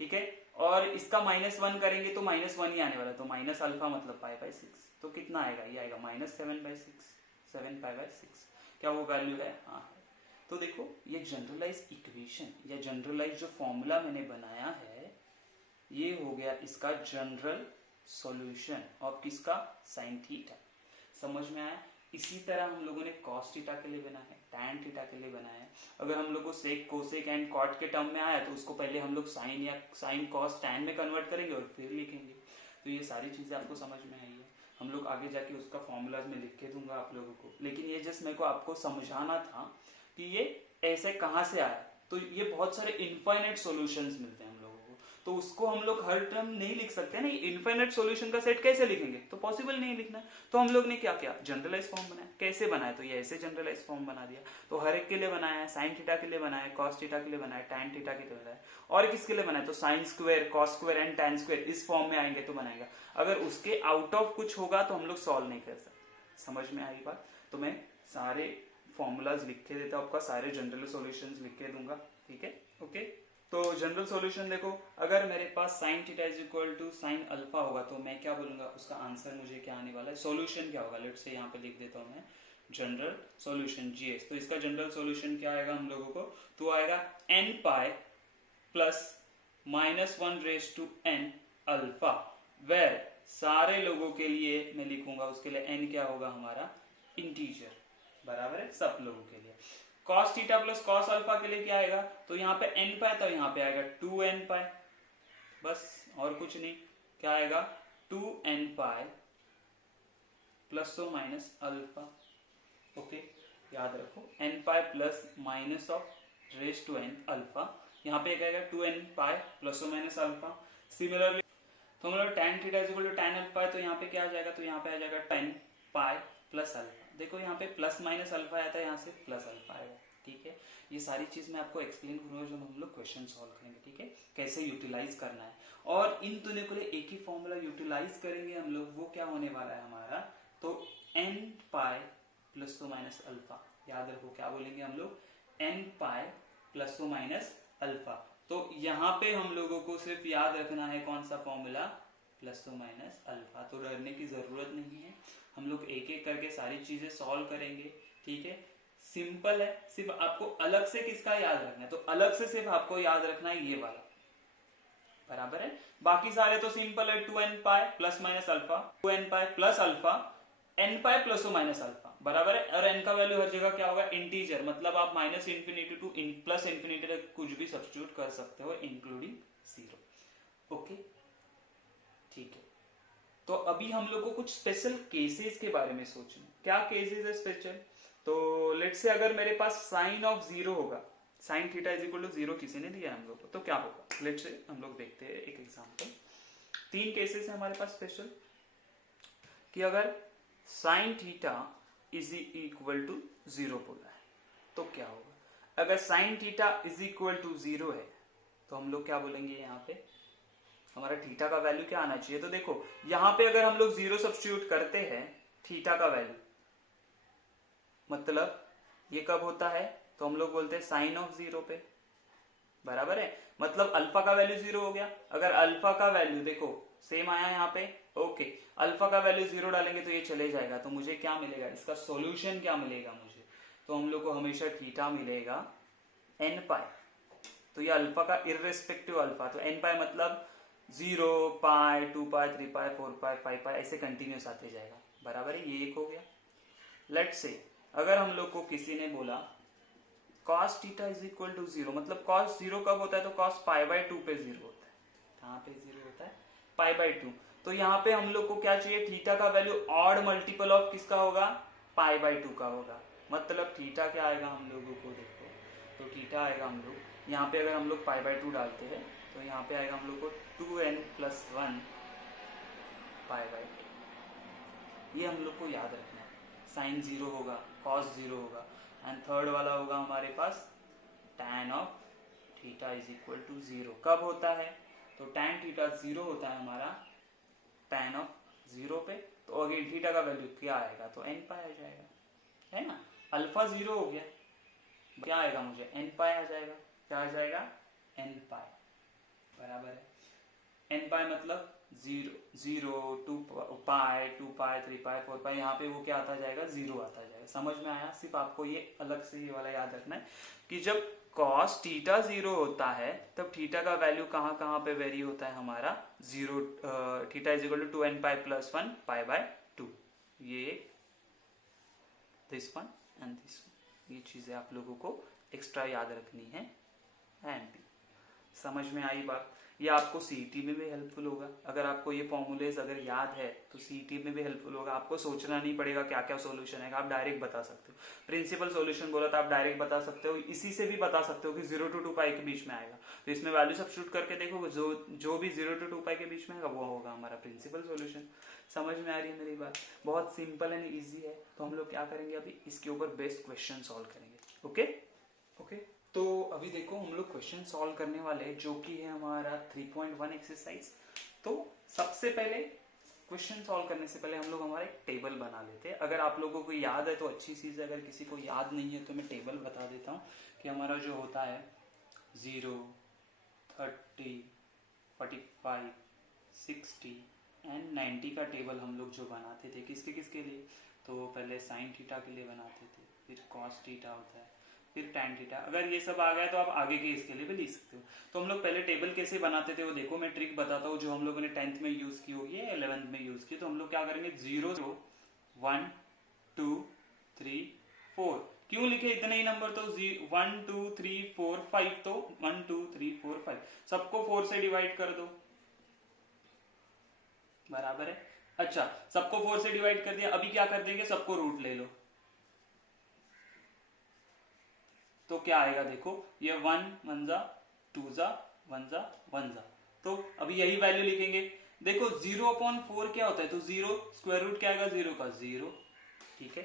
ठीक है, और इसका -1 करेंगे तो -1 ही आने वाला, तो माइनस अल्फा मतलब π/6, तो कितना आएगा, ये आएगा -7/6, 7π/6, क्या वो वैल्यू है, हाँ है। तो देखो ये जनरलाइज इक्वेशन या जनरलाइज जो फॉर्मूला मैंने बनाया है, ये हो गया इसका जनरल सॉल्यूशन ऑफ किसका, साइन थीटा। समझ में आया। इसी तरह हम लोगों ने कॉस थीटा के लिए बनाया है, टैन थीटा के लिए बनाया है। अगर हम लोग को सेक, कोसेक एंड कॉट के टर्म में आया तो उसको पहले हम लोग साइन या साइन कॉस टैन में कन्वर्ट करेंगे और फिर लिखेंगे। तो ये सारी चीजें आपको समझ में आई है। हम लोग आगे जाके उसका फॉर्मूलाज में लिख के दूंगा आप लोगों को, लेकिन ये जस्ट मेरे को आपको समझाना था कि ये ऐसे कहाँ से आया। तो ये बहुत सारे इनफाइनाइट सॉल्यूशंस मिलते हैं हम लोगों को, तो उसको हम लोग हर टर्म नहीं लिख सकते ना। इनफाइनाइट सॉल्यूशन का सेट कैसे लिखेंगे, तो पॉसिबल नहीं लिखना। तो हम लोग ने क्या किया, जनरलाइज फॉर्म बनाया। कैसे बनाया, तो ये ऐसे जनरलाइज फॉर्म बना दिया। तो हर एक के लिए बनाया है, साइन थीटा के लिए बनाया है, कॉस थीटा के लिए बनाया है, टैन थीटा के लिए बनाया है, और किसके लिए बनाया, तो sine square, cos square and tan square इस फॉर्म में आएंगे तो बनाएगा। अगर उसके आउट ऑफ कुछ होगा तो हम लोग सॉल्व नहीं कर सकते। समझ में आई बात। तो मैं सारे फॉर्मूलाज लिख के देता हूँ आपका, सारे जनरल सॉल्यूशंस लिख के दूंगा, ठीक है। ओके, तो जनरल सॉल्यूशन देखो, अगर मेरे पास sine theta is equal to sine alpha होगा तो मैं क्या बोलूंगा, उसका आंसर मुझे क्या आने वाला है, सॉल्यूशन क्या होगा। लेट्स से यहाँ पे लिख देता हूँ मैं जनरल सॉल्यूशन जीएस। तो इसका जनरल सॉल्यूशन क्या आएगा हम लोगों को, तो आएगा n pi plus -1/n alpha, where सारे लोगों के लिए मैं लिखूंगा, उसके लिए n क्या होगा हमारा, इंटीजर, बराबर है, सब लोगों के लिए। cos theta plus cos alpha के लिए क्या आएगा, तो यहाँ पे n पाई, तो यहाँ पे आएगा 2n पाई, बस और कुछ नहीं। क्या आएगा 2n पाई प्लस और माइनस अल्फा। ओके, याद रखो n pi plus minus of raise to n alpha, यहाँ पे क्या आएगा 2n पाई प्लस और माइनस अल्फा। सिमिलरली तो हम लोग tan theta is equal to tan alpha है, तो यहाँ पे क्या आ जाएगा, तो यहाँ पे आ जाएगा 10 पाई प्लस अल्फा। देखो यहाँ पे प्लस माइनस अल्फा आता है, यहाँ से प्लस अल्फा आएगा, ठीक है। ये सारी चीज मैं आपको एक्सप्लेन करूंगा जब हम लोग क्वेश्चन सॉल्व करेंगे, ठीक है, कैसे यूटिलाइज करना है। और इन दोनों के लिए एक ही फॉर्मूला यूटिलाइज करेंगे हम लोग, वो क्या होने वाला है हमारा, तो n pi plus to minus alpha. याद रखो क्या बोलेंगे हम लोग, n pi plus to minus alpha. तो यहाँ पे हम लोगों को सिर्फ याद रखना है कौन सा formula, plus to minus alpha. तो डरने की जरूरत नहीं है, हम लोग एक एक करके सारी चीजें सॉल्व करेंगे, ठीक है। सिंपल है, सिर्फ आपको अलग से किसका याद रखना है, तो अलग से सिर्फ आपको याद रखना है ये वाला, बराबर है। बाकी सारे तो सिंपल है, 2n pi plus minus alpha, 2n pi plus alpha, n pi plus minus alpha, बराबर है। और n का वैल्यू हर जगह क्या होगा, इंटीजर, मतलब आप minus infinity two plus infinity तक कुछ भी सब्स्टिट्यूट कर सकते हो, इंक्लूडिंग 0। ओके, ठीक है। तो अभी हम लोग को कुछ स्पेशल केसेस के बारे में सोचना। क्या केसेस है स्पेशल, तो लेट्स से अगर मेरे पास साइन ऑफ 0 होगा, sine theta is equal to 0 किसी ने दिया हम लोग को, तो क्या होगा, लेट्स से हम लोग देखते हैं एक एग्जांपल। 3 केसेस है हमारे पास स्पेशल, कि अगर sine theta is equal to 0 बोला है तो क्या होगा। अगर sine theta is equal to 0 है तो हम लोग क्या बोलेंगे, यहाँ पे हमारा थीटा का वैल्यू क्या आना चाहिए। तो देखो यहाँ पे अगर हम लोग 0 सब्स्टिट्यूट करते हैं थीटा का वैल्यू, मतलब ये कब होता है, तो हम लोग बोलते हैं साइन ऑफ 0 पे, बराबर है। मतलब अल्फा का वैल्यू 0 हो गया। अगर अल्फा का वैल्यू देखो सेम आया यहाँ पे, ओके, अल्फा का वैल्यू 0 डालेंगे तो ये चले जाएगा, तो मुझे क्या मिलेगा, इसका सॉल्यूशन क्या मिलेगा मुझे, तो हम लोग को हमेशा थीटा मिलेगा n पाई। तो ये अल्फा का इररेस्पेक्टिव अल्फा, तो n पाई मतलब 0 पाई 2 पाई 3 पाई 4 पाई 5 पाई ऐसे कंटिन्यूस आते जाएगा, बराबर है। ये एक हो गया। लेट्स से अगर हम लोग को किसी ने बोला cos theta is equal to 0, मतलब cos 0 कब होता है, तो cos पाई बाई 2 पे 0 होता है। कहाँ पे 0 होता है, पाई बाई 2। तो यहाँ पे हम लोग को क्या चाहिए, थीटा का वैल्यू ऑड मल्टीपल ऑफ किसका होगा, पाई बाई 2 का होगा। मतलब थीटा क्या आएगा हम लोगों को, देखो तो थीटा आएगा हम लोग यहाँ पे, अगर हम लोग पाई बाई 2 डालते हैं तो यहाँ पे आएगा हम लोग को 2n+1 पाई बाई 2। ये हम लोग को याद रखना है। साइन 0 होगा, cos 0 होगा, एंड थर्ड वाला होगा हमारे पास tan of theta is equal to 0। कब होता है, तो tan थीटा 0 होता है हमारा tan ऑफ 0 पे। तो अगेन थीटा का वैल्यू क्या आएगा, तो n पाई आ जाएगा, है ना। अल्फा 0 हो गया, क्या आएगा मुझे, n पाई आ जाएगा। क्या आ जाएगा, n पाई, बराबर है। n पाई मतलब 0 2 पाई 2 पाई 3 पाई 4 पाई, यहाँ पे वो क्या आता जाएगा, 0 आता जाएगा। समझ में आया। सिर्फ आपको ये अलग से ये वाला याद रखना है कि जब cos थीटा 0 होता है तब थीटा का वैल्यू कहाँ कहाँ पे वेरी होता है हमारा, 0 theta is equal to 2n pi plus 1 pi by 2। ये this one and this one, ये चीजें आप लोगों को एक्स्ट्रा याद रखनी है। एंड समझ में आई बात। ये आपको सीईटी में भी हेल्पफुल होगा। अगर आपको ये फॉर्मूलेज अगर याद है तो सीईटी में भी हेल्पफुल होगा। आपको सोचना नहीं पड़ेगा क्या क्या सॉल्यूशन है, आप डायरेक्ट बता सकते हो। प्रिंसिपल सॉल्यूशन बोला तो आप डायरेक्ट बता सकते हो। इसी से भी बता सकते हो कि 0 to 2 पाई के बीच में आएगा, तो इसमें वैल्यू सब्स्टिट्यूट करके देखो, जो भी 0 to 2 पाई के बीच में आएगा वो होगा हमारा प्रिंसिपल सॉल्यूशन। समझ में आ रही है मेरी बात। बहुत सिंपल एंड ईजी है। तो हम लोग क्या करेंगे, अभी इसके ऊपर बेस्ट क्वेश्चन सॉल्व करेंगे। Okay okay. तो अभी देखो हम लोग क्वेश्चन सॉल्व करने वाले हैं, जो कि है हमारा 3.1 एक्सरसाइज। तो सबसे पहले क्वेश्चन सॉल्व करने से पहले हम लोग हमारा एक टेबल बना लेते हैं। अगर आप लोगों को याद है तो अच्छी चीज है, अगर किसी को याद नहीं है तो मैं टेबल बता देता हूँ कि हमारा जो होता है 0 30 45 60 एंड 90 का टेबल हम लोग जो बनाते थे किसके किसके लिए, तो पहले साइन थीटा के लिए बनाते थे, फिर कॉस थीटा होता है, फिर tan थीटा। अगर ये सब आ गया तो आप आगे के इसके लिए भी लिख सकते हो। तो हम लोग पहले टेबल कैसे बनाते थे वो देखो, मैं ट्रिक बताता हूँ जो हम लोगों ने 10th में यूज की होगी, 11th में यूज की। तो हम लोग क्या करेंगे, 0 0 1 2 3 4। क्यों लिखे इतने ही नंबर, तो 1 2 3 4 5, तो 1 2 3 4 5 सबको 4 से डिवाइड कर दो, बराबर है। अच्छा, सबको 4 से डिवाइड कर दिया। अभी क्या कर देंगे, सबको रूट ले लो, तो क्या आएगा देखो, ये 1 1 जा 2 जा 1 जा 1 जा, तो अभी यही वैल्यू लिखेंगे। देखो 0/4 क्या होता है, तो 0 स्क्वायर रूट क्या आएगा, 0 का 0। ठीक है,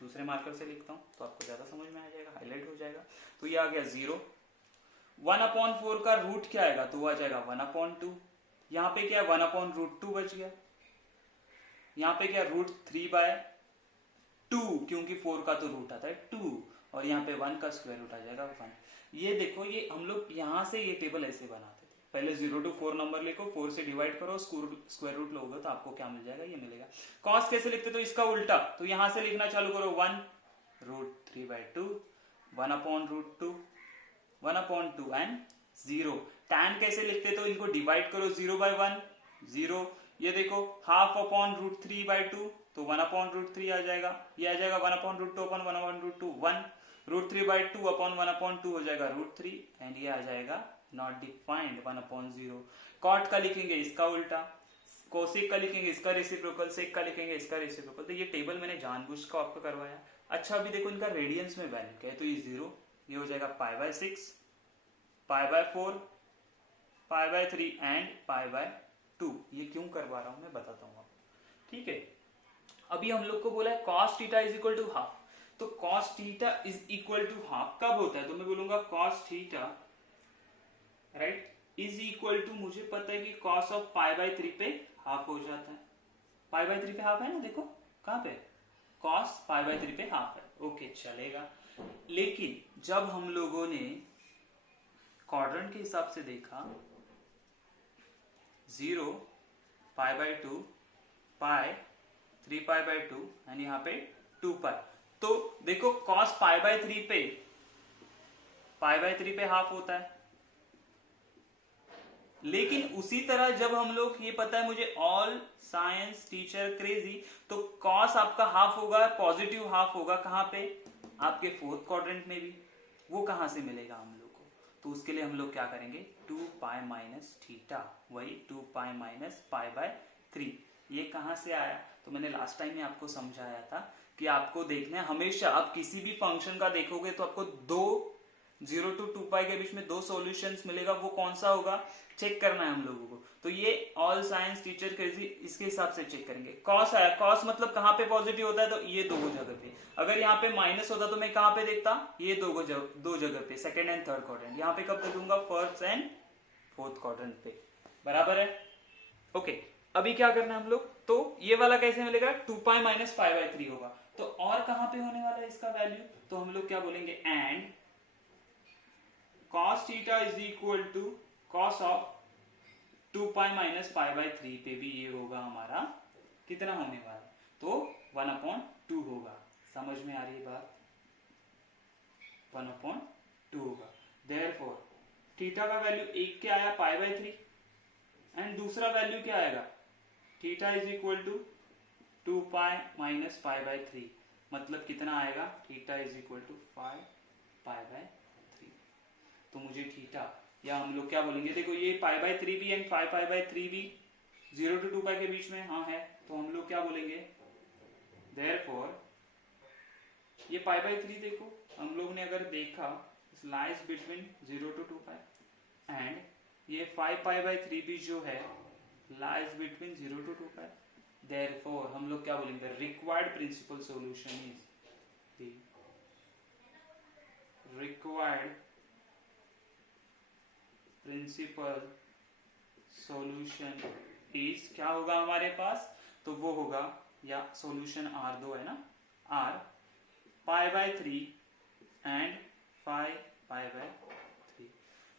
दूसरे मार्कर से लिखता हूं तो आपको ज्यादा समझ में आ जाएगा, हाईलाइट हो जाएगा। तो ये आ गया 0। 1/4 का रूट क्या आएगा, तो वो आ जाएगा 1/2। यहाँ पे क्या 1/√2 बच गया। यहाँ पे क्या √3/2, क्योंकि 4 का तो रूट आता है 2, और यहाँ पे 1 का स्क्वायर रूट आ जाएगा 1। ये देखो, ये हम लोग यहाँ से ये टेबल ऐसे बनाते थे। पहले 0 to 4 नंबर लिखो, 4 से डिवाइड करो, स्क्वायर रूट लोगे तो आपको क्या मिल जाएगा, ये मिलेगा। कॉस कैसे लिखते, तो इसका उल्टा, तो यहाँ से लिखना चालू करो, 1√3/2 1/√2 1/2 एंड 0। tan कैसे लिखते, तो इनको डिवाइड करो, 0/1 0। ये देखो ½ तो 1/√3 आ जाएगा। ये आ जाएगा 1/√2 अपन 1/√2 1। √3/2 अपन 1/2 हो जाएगा √3, एंड ये आ जाएगा नॉट डिफाइंड 1/0। कॉट का लिखेंगे इसका उल्टा, कोसेक का लिखेंगे इसका रेसिप्रोकल, सेक का लिखेंगे इसका रेसिप्रोकल। तो ये टेबल मैंने जानबूझ कर आपको करवाया। अच्छा, अभी देखो इनका रेडियंस में वैल्यू क्या है, तो ये 0, ये हो जाएगा π/6 π/4 π/3 एंड π/2। ये क्यों करवा रहा हूं मैं बताता हूं आपको, ठीक है। अभी हम लोग को बोला है cos theta is equal to half, तो तो cos theta is equal to half कब होता है, तो मैं बोलूंगा cos theta right is equal to, मुझे पता है कि cos ऑफ π/3 पे हाफ हो जाता है, π/3 पे हाफ है ना, देखो कहां पे cos π/3 पे हाफ है, ओके चलेगा। लेकिन जब हम लोगों ने क्वाड्रेंट के हिसाब से देखा 0 π/2 पाई 3π/2 एंड यहाँ पे 2π, तो देखो cos π/3 पे π/3 पे हाफ होता है। लेकिन उसी तरह जब हम लोग, ये पता है मुझे ऑल साइंस टीचर क्रेजी, तो cos आपका हाफ होगा, पॉजिटिव हाफ होगा कहां पे, आपके फोर्थ क्वाड्रेंट में भी, वो कहां से मिलेगा हम लोग को, तो उसके लिए हम लोग क्या करेंगे 2π माइनस थीटा, वही 2π माइनस π/3, ये कहां से आया, तो मैंने लास्ट टाइम में आपको समझाया था कि आपको देखना है हमेशा, आप किसी भी फंक्शन का देखोगे तो आपको 0 to 2π के बीच में 2 सॉल्यूशंस मिलेगा, वो कौन सा होगा चेक करना है हम लोगों को। तो ये ऑल साइंस टीचर क्रेजी इसके हिसाब से चेक करेंगे। कॉस आया, कॉस मतलब कहां पे पॉजिटिव होता है, तो ये दो जगह पे, अगर यहाँ पे माइनस होता तो मैं कहां पे देखता, ये दो जगह पे, सेकंड एंड थर्ड क्वाड्रेंट, यहाँ पे कब देखूंगा फर्स्ट एंड फोर्थ क्वाड्रेंट पे, बराबर है, ओके। अभी क्या करना है हम लोग, तो ये वाला कैसे मिलेगा 2π माइनस π/3 होगा, तो और कहां पे होने वाला है इसका वैल्यू, तो हम लोग क्या बोलेंगे and cos theta is equal to cos of 2π minus π/3 पे भी ये होगा हमारा कितना होने वाला, तो 1/2 होगा, समझ में आ रही है बात, 1/2 होगा। देयरफॉर थीटा का वैल्यू एक क्या आया π/3 एंड दूसरा वैल्यू क्या आएगा theta is equal to 2π minus π/3, मतलब कितना आएगा थीटा इज इक्वल टू 5π/3, तो मुझे थीटा, या हम लोग क्या बोलेंगे, देखो ये π/3 भी एंड 5π/3 भी 0 to 2π के बीच में हाँ है, तो हम लोग क्या बोलेंगे देयरफॉर ये π/3 देखो हम लोग ने अगर देखा लाइज बिटवीन 0 to 2π एंड ये 5π/3 भी जो है लाइज बिटवीन 0 to 2π, देयरफॉर हम लोग क्या बोलेंगे required principal solution is required principal solution is क्या होगा हमारे पास, तो वो होगा, या सॉल्यूशन R2 है ना, R π/3 एंड 5π/3।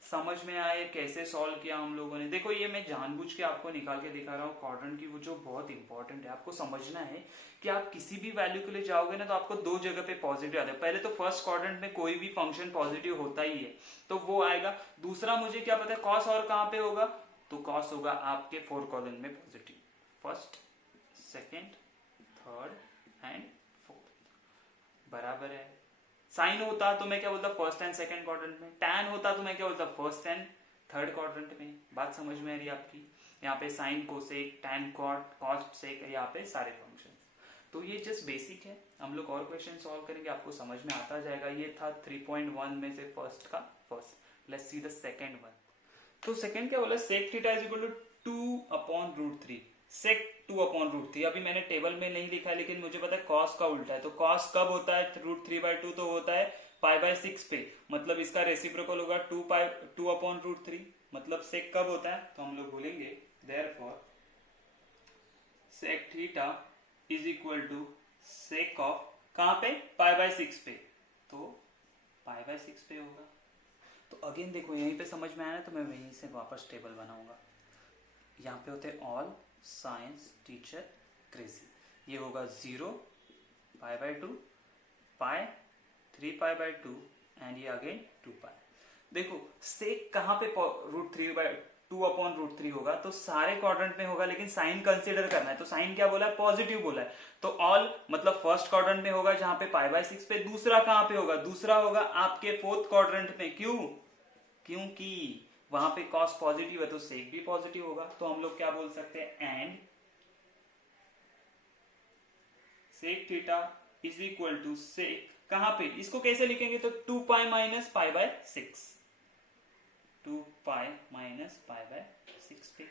समझ में आया कैसे सॉल्व किया हम लोगों ने, देखो ये मैं जानबूझ के आपको निकाल के दिखा रहा हूँ क्वाड्रेंट की, वो जो बहुत इंपॉर्टेंट है, आपको समझना है कि आप किसी भी वैल्यू के लिए जाओगे ना तो आपको दो जगह पे पॉजिटिव आता है, पहले तो फर्स्ट क्वाड्रेंट में कोई भी फंक्शन पॉजिटिव होता ही है तो वो आएगा, दूसरा मुझे क्या पता है कॉस और कहां पे होगा, तो कॉस होगा आपके फोर्थ क्वाड्रेंट में positive, first second third and fourth, बराबर है। साइन होता तो मैं क्या बोलता फर्स्ट एंड सेकंड क्वाड्रेंट में, टैन होता तो मैं क्या बोलता फर्स्ट एंड थर्ड क्वाड्रेंट में, बात समझ में आ रही है आपकी, यहाँ पे sine cosec tan cot sec, यहाँ पे सारे फंक्शंस, तो ये जस्ट बेसिक है, हम लोग और क्वेश्चन सॉल्व करेंगे आपको समझ में आता जाएगा। ये था 3.1 में से फर्स्ट का first, let's see the second one. तो सेकंड क्या बोला, sec theta is equal to 2/√3, sec 2/√3, अभी मैंने टेबल में नहीं लिखा है लेकिन मुझे पता है cos का उल्टा है, तो cos कब होता है √3/2, तो होता है π/6 पे, मतलब इसका रेसिप्रोकल होगा 2/√3, मतलब sec कब होता है, तो हम लोग बोलेंगे therefore sec theta is equal to sec of कहां पे π/6 पे, तो π/6 पे होगा। तो अगेन देखो यहीं पे समझ में आया ना, तो मैं वहीं से वापस टेबल बनाऊंगा, यहाँ पे होते ऑल साइंस टीचर क्रेजी, ये होगा 0 π/2 पाई 3π/2 एंड ये अगेन 2π। देखो सेक कहाँ पे √2/√3 होगा, तो सारे क्वाड्रेंट में होगा, लेकिन साइन कंसीडर करना है, तो साइन क्या बोला है पॉजिटिव बोला है, तो ऑल मतलब फर्स्ट क्वाड्रेंट में होगा जहां पे π/6 पे, दूसरा कहां पे होगा, दूसरा होगा आपके फोर्थ क्वाड्रेंट में, क्यों, क्योंकि वहां पे कॉस पॉजिटिव है तो सेक भी पॉजिटिव होगा, तो हम लोग क्या बोल सकते हैं and sec theta is equal to sec कहां पे, इसको कैसे लिखेंगे, तो 2π माइनस π/6, 2π माइनस π/6 पे,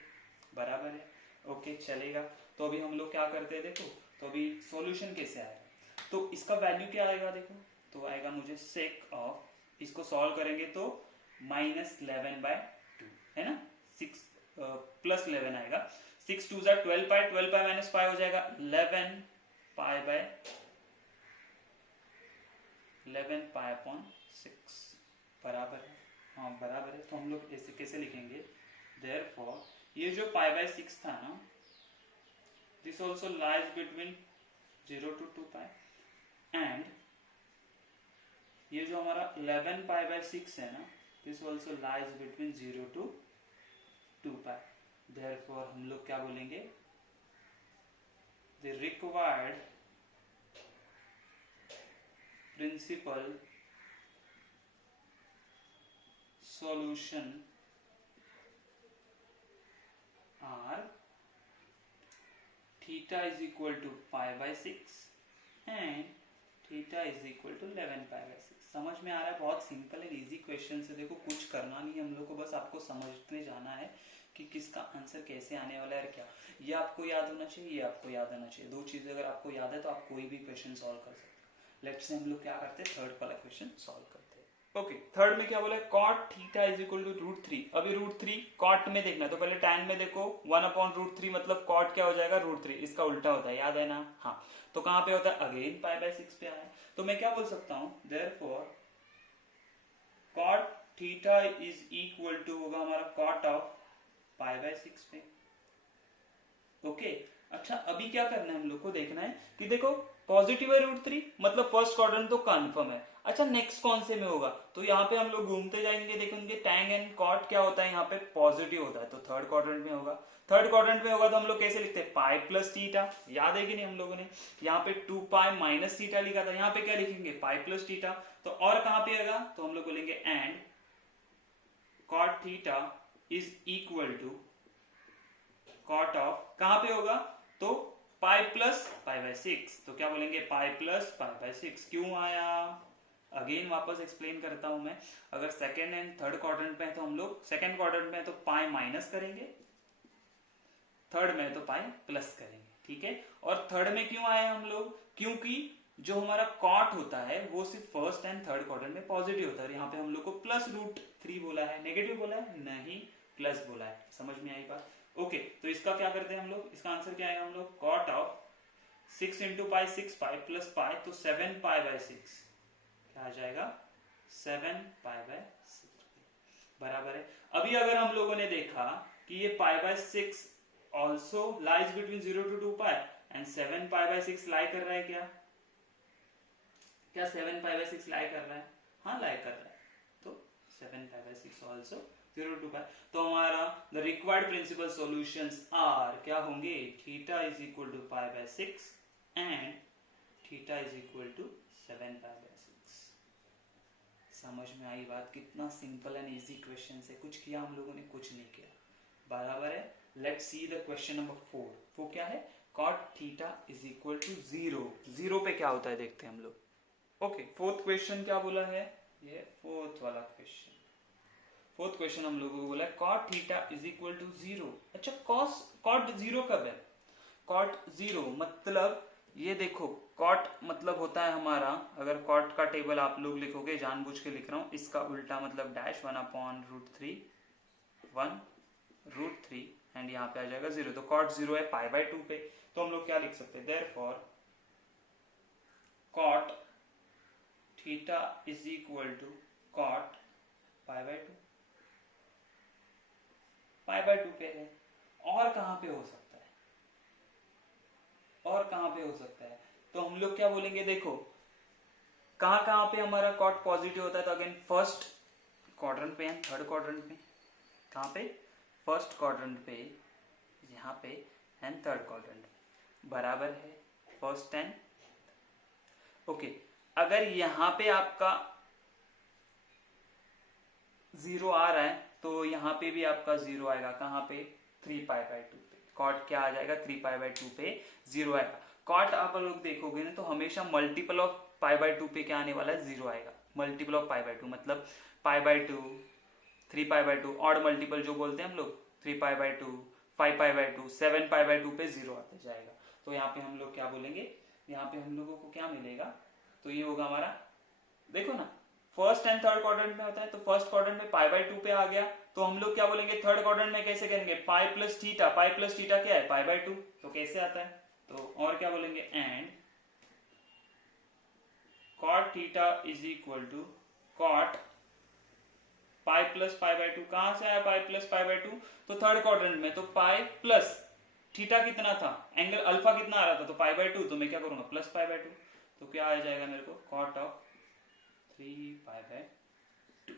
बराबर है, ओके चलेगा। तो अभी हम लोग क्या करते हैं देखो, तो अभी सॉल्यूशन कैसे आएगा, तो इसका वैल्यू क्या आएगा देखो, तो आएगा मुझे सेक ऑफ, इसको सॉल्व करेंगे तो -11/2 है ना, 6 प्लस 11 आएगा, 6 2 जा 12 पाई, 12 पाई माइनस पाई हो जाएगा 11 पाई अपॉन 6 बराबर है, हाँ बराबर है। तो हम लोग ऐसे कैसे लिखेंगे, देयरफॉर ये जो π/6 था ना, this also lies between 0 to 2 pi, and ये जो हमारा 11 π/6 है ना, this also lies between 0 to 2 pi. Therefore हम लोग क्या बोलेंगे, the required principal solution are theta is equal to π/6 and theta is equal to 11 π/6। समझ में आ रहा है, बहुत सिंपल एंड इजी क्वेश्चन है। देखो कुछ करना नहीं हम लोग को, बस आपको समझते जाना है कि किसका आंसर कैसे आने वाला है, क्या ये आपको याद होना चाहिए, ये आपको याद होना चाहिए। दो चीजें अगर आपको याद है तो आप कोई भी क्वेश्चन सॉल्व कर सकते हो। लेट्स से हम लोग क्या करते हैं, थर्ड वाला क्वेश्चन सॉल्व करते हैं। ओके, थर्ड में क्या बोला है, cot theta is equal to √3। अभी √3 cot में देखना है तो पहले tan में देखो, 1/√3 मतलब cot क्या हो जाएगा, √3, इसका उल्टा होता है, याद है ना, हाँ। तो कहां पे होता है, अगेन π/6 पे आया, तो मैं क्या बोल सकता हूं, therefore cot theta is equal to होगा हमारा cot ऑफ π/6 पे। ओके, अच्छा अभी क्या करना है हम लोग को, देखना है कि देखो पॉजिटिव है √3 मतलब फर्स्ट क्वाड्रेंट तो कंफर्म है। अच्छा नेक्स्ट कौन से में होगा, तो यहाँ पे हम लोग घूमते जाएंगे, देखेंगे टैंग एंड कॉट क्या होता है, यहाँ पे पॉजिटिव होता है, तो थर्ड क्वाड्रेंट में होगा। थर्ड क्वाड्रेंट में होगा तो हम लोग कैसे लिखते हैं, पाई प्लस थीटा, याद है कि नहीं हम लोगों ने यहाँ पे 2 पाई माइनस थीटा लिखा था, यहाँ पे क्या लिखेंगे, पाई प्लस थीटा। तो और कहां पे आएगा, तो हम लोग बोलेंगे and cot theta is equal to cot of, कहां पे होगा, तो पाई प्लस π/6, तो क्या बोलेंगे, पाई प्लस π/6। क्यों आया, अगेन वापस एक्सप्लेन करता हूं मैं। अगर सेकेंड एंड थर्ड क्वाड्रेंट में है तो हम लोग, सेकेंड क्वाड्रेंट में है तो पाई माइनस करेंगे, थर्ड में है तो पाई प्लस करेंगे, ठीक है। और थर्ड में क्यों आए हम लोग, क्योंकि जो हमारा कॉट होता है वो सिर्फ फर्स्ट एंड थर्ड क्वाड्रेंट में पॉजिटिव होता है, यहाँ पे हम लोग को प्लस √3 बोला है, नेगेटिव बोला है नहीं, प्लस बोला है। समझ में आई बात, ओके। तो इसका क्या करते हैं हम लोग, इसका आंसर क्या आएगा हम लोग, cot of 6 × pi 6 pi plus pi, तो 7 π/6 क्या आ जाएगा, 7 π/6 बराबर है। अभी अगर हम लोगों ने देखा कि ये π/6 also lies between 0 to 2 pi and 7 π/6 lie कर रहा है, क्या 7 π/6 लाई कर रहा है, हाँ लाई कर रहा है, तो 7 π/6 ऑल्सो 0 to पाई। तो हमारा the required principal solutions are क्या होंगे, theta is equal to π/6 and theta is equal to 7 π/6। समझ में आई बात, कितना सिंपल एंड इजी क्वेश्चन है, कुछ किया हम लोगों ने, कुछ नहीं किया, बराबर है। Let's see the question number 4, वो क्या है, cot theta is equal to 0, 0 पे क्या होता है देखते हैं हम लोग। ओके, फोर्थ क्वेश्चन क्या बोला है, ये फोर्थ वाला क्वेश्चन, फोर्थ क्वेश्चन हम लोगों को बोला है cot theta is equal to 0। अच्छा cot 0 कब है, cot 0 मतलब ये देखो, कॉट मतलब होता है हमारा, अगर कॉट का टेबल आप लोग लिखोगे, जानबूझ के लिख रहा हूं, इसका उल्टा मतलब डैश 1/√3 1√3 एंड यहाँ पे आ जाएगा 0, तो कॉट 0 है π/2 पे, तो हम लोग क्या लिख सकते हैं, therefore cot theta is equal to cot π/2 पे है। और कहां पे हो सकता है, और कहां पे हो सकता है, तो हम लोग क्या बोलेंगे, देखो कहां पे हमारा कॉट पॉजिटिव होता है, तो अगेन फर्स्ट क्वाड्रेंट पे एंड थर्ड क्वाड्रेंट पे, कहां पे, फर्स्ट क्वाड्रेंट पे, यहाँ पे एंड थर्ड क्वाड्रेंट, बराबर है फर्स्ट एंड, ओके। अगर यहाँ पे आपका 0 आ रहा है तो यहाँ पे भी आपका 0 आएगा, कहां पे, 3π/2 पे, कॉट क्या आ जाएगा, 3π/2 पे 0 आएगा। कॉट आप लोग देखोगे ना तो हमेशा मल्टीपल ऑफ π/2 पे क्या आने वाला है, 0 आएगा, मल्टीपल ऑफ π/2 मतलब π/2, 3π/2, ऑड मल्टीपल जो बोलते हैं हम लोग, 3π/2, 5π/2, 7π/2 पे 0 आते जाएगा। तो यहाँ पे हम लोग क्या बोलेंगे, यहाँ पे हम लोगों को क्या मिलेगा, तो ये होगा हमारा, देखो ना फर्स्ट एंड थर्ड क्वाड्रेंट में होता है, तो फर्स्ट क्वाड्रेंट में पाई बाय 2 पे आ गया, तो हम लोग क्या बोलेंगे थर्ड क्वाड्रेंट में कैसे करेंगे, पाई प्लस थीटा क्या है पाई बाय 2, तो कैसे आता है, तो और क्या बोलेंगे and cot theta is equal to cot pi plus pi by 2, कहां से आया पाई प्लस पाई बाय 2, तो थर्ड क्वाड्रेंट में, तो पाई प्लस थीटा कितना था, एंगल अल्फा कितना आ रहा था, तो पाई बाय 2, तो मैं क्या करूंगा प्लस पाई बाय 2, तो क्या आ जाएगा मेरे को cot of 3 pi by 2।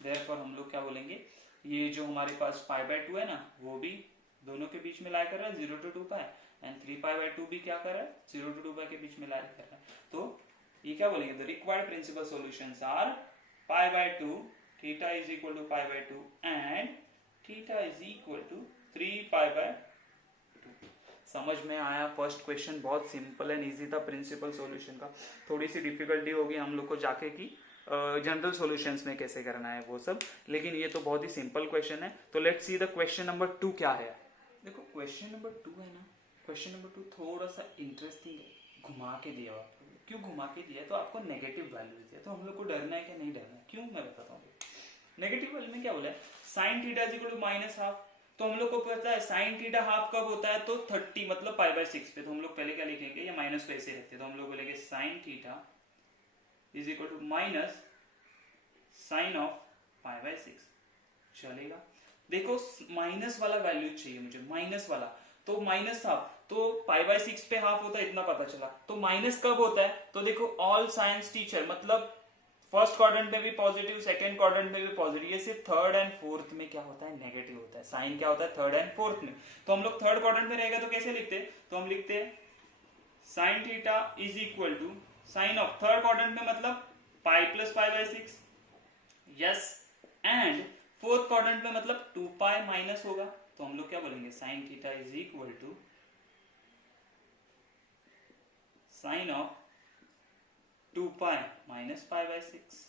Therefore हम लोग क्या बोलेंगे, ये जो हमारे पास पाई बाय 2 है ना, वो भी दोनों के बीच में लाई कर रहा है 0 to 2 pi, and 3 pi by 2 भी क्या कर रहा है 0 to 2 पाई के बीच में लाई कर रहा है, तो ये क्या बोलेंगे, the required principal solutions are pi by 2, theta is equal to pi by 2 and theta is equal to 3 pi by 2। समझ में आया, फर्स्ट क्वेश्चन बहुत सिंपल एंड इजी था प्रिंसिपल सॉल्यूशन का, थोड़ी सी डिफिकल्टी होगी हम लोग को जाके कि जनरल सॉल्यूशंस में कैसे करना है वो सब, लेकिन ये तो बहुत ही सिंपल क्वेश्चन है। तो let's see the question number 2 क्या है। देखो क्वेश्चन नंबर 2 है ना, क्वेश्चन नंबर 2 थोड़ा सा इंटरेस्टिंग है, घुमा के दिया हुआ, क्यों घुमा के दिया, तो आपको नेगेटिव वैल्यू दिया, तो हम लोग को डरना है कि नहीं डरना है, क्यों मैं बताता हूँ। नेगेटिव वैल्यू में क्या बोला है, sine theta is equal to minus half, तो हम लोग को पता है साइन थीटा हाफ कब होता है, तो 30 मतलब पाई बाय 6 पे, तो हम लोग पहले क्या लिखेंगे, या माइनस को ऐसे रखते, तो हम लोग बोलेंगे sine theta is equal to minus sine of pi by 6, चलेगा। देखो माइनस वाला वैल्यू चाहिए मुझे, माइनस वाला, तो माइनस हाफ, तो पाई बाय 6 पे हाफ होता है इतना पता चला, तो माइनस कब होता है, तो देखो ऑल साइंस टीचर मतलब फर्स्ट क्वाड्रेंट में भी पॉजिटिव, सेकंड क्वाड्रेंट में भी पॉजिटिव, ये सिर्फ थर्ड एंड फोर्थ में क्या होता है नेगेटिव होता है, साइन क्या होता है थर्ड एंड फोर्थ में, तो हम लोग थर्ड क्वाड्रेंट में रहेगा तो कैसे लिखते हैं, तो हम लिखते हैं sine theta is equal to sine of third quadrant में मतलब pi plus pi by 6, yes, and fourth quadrant में मतलब 2 पाई माइनस होगा, तो हम लोग क्या बोलेंगे sine theta is equal to sine of 2 pi minus pi by 6।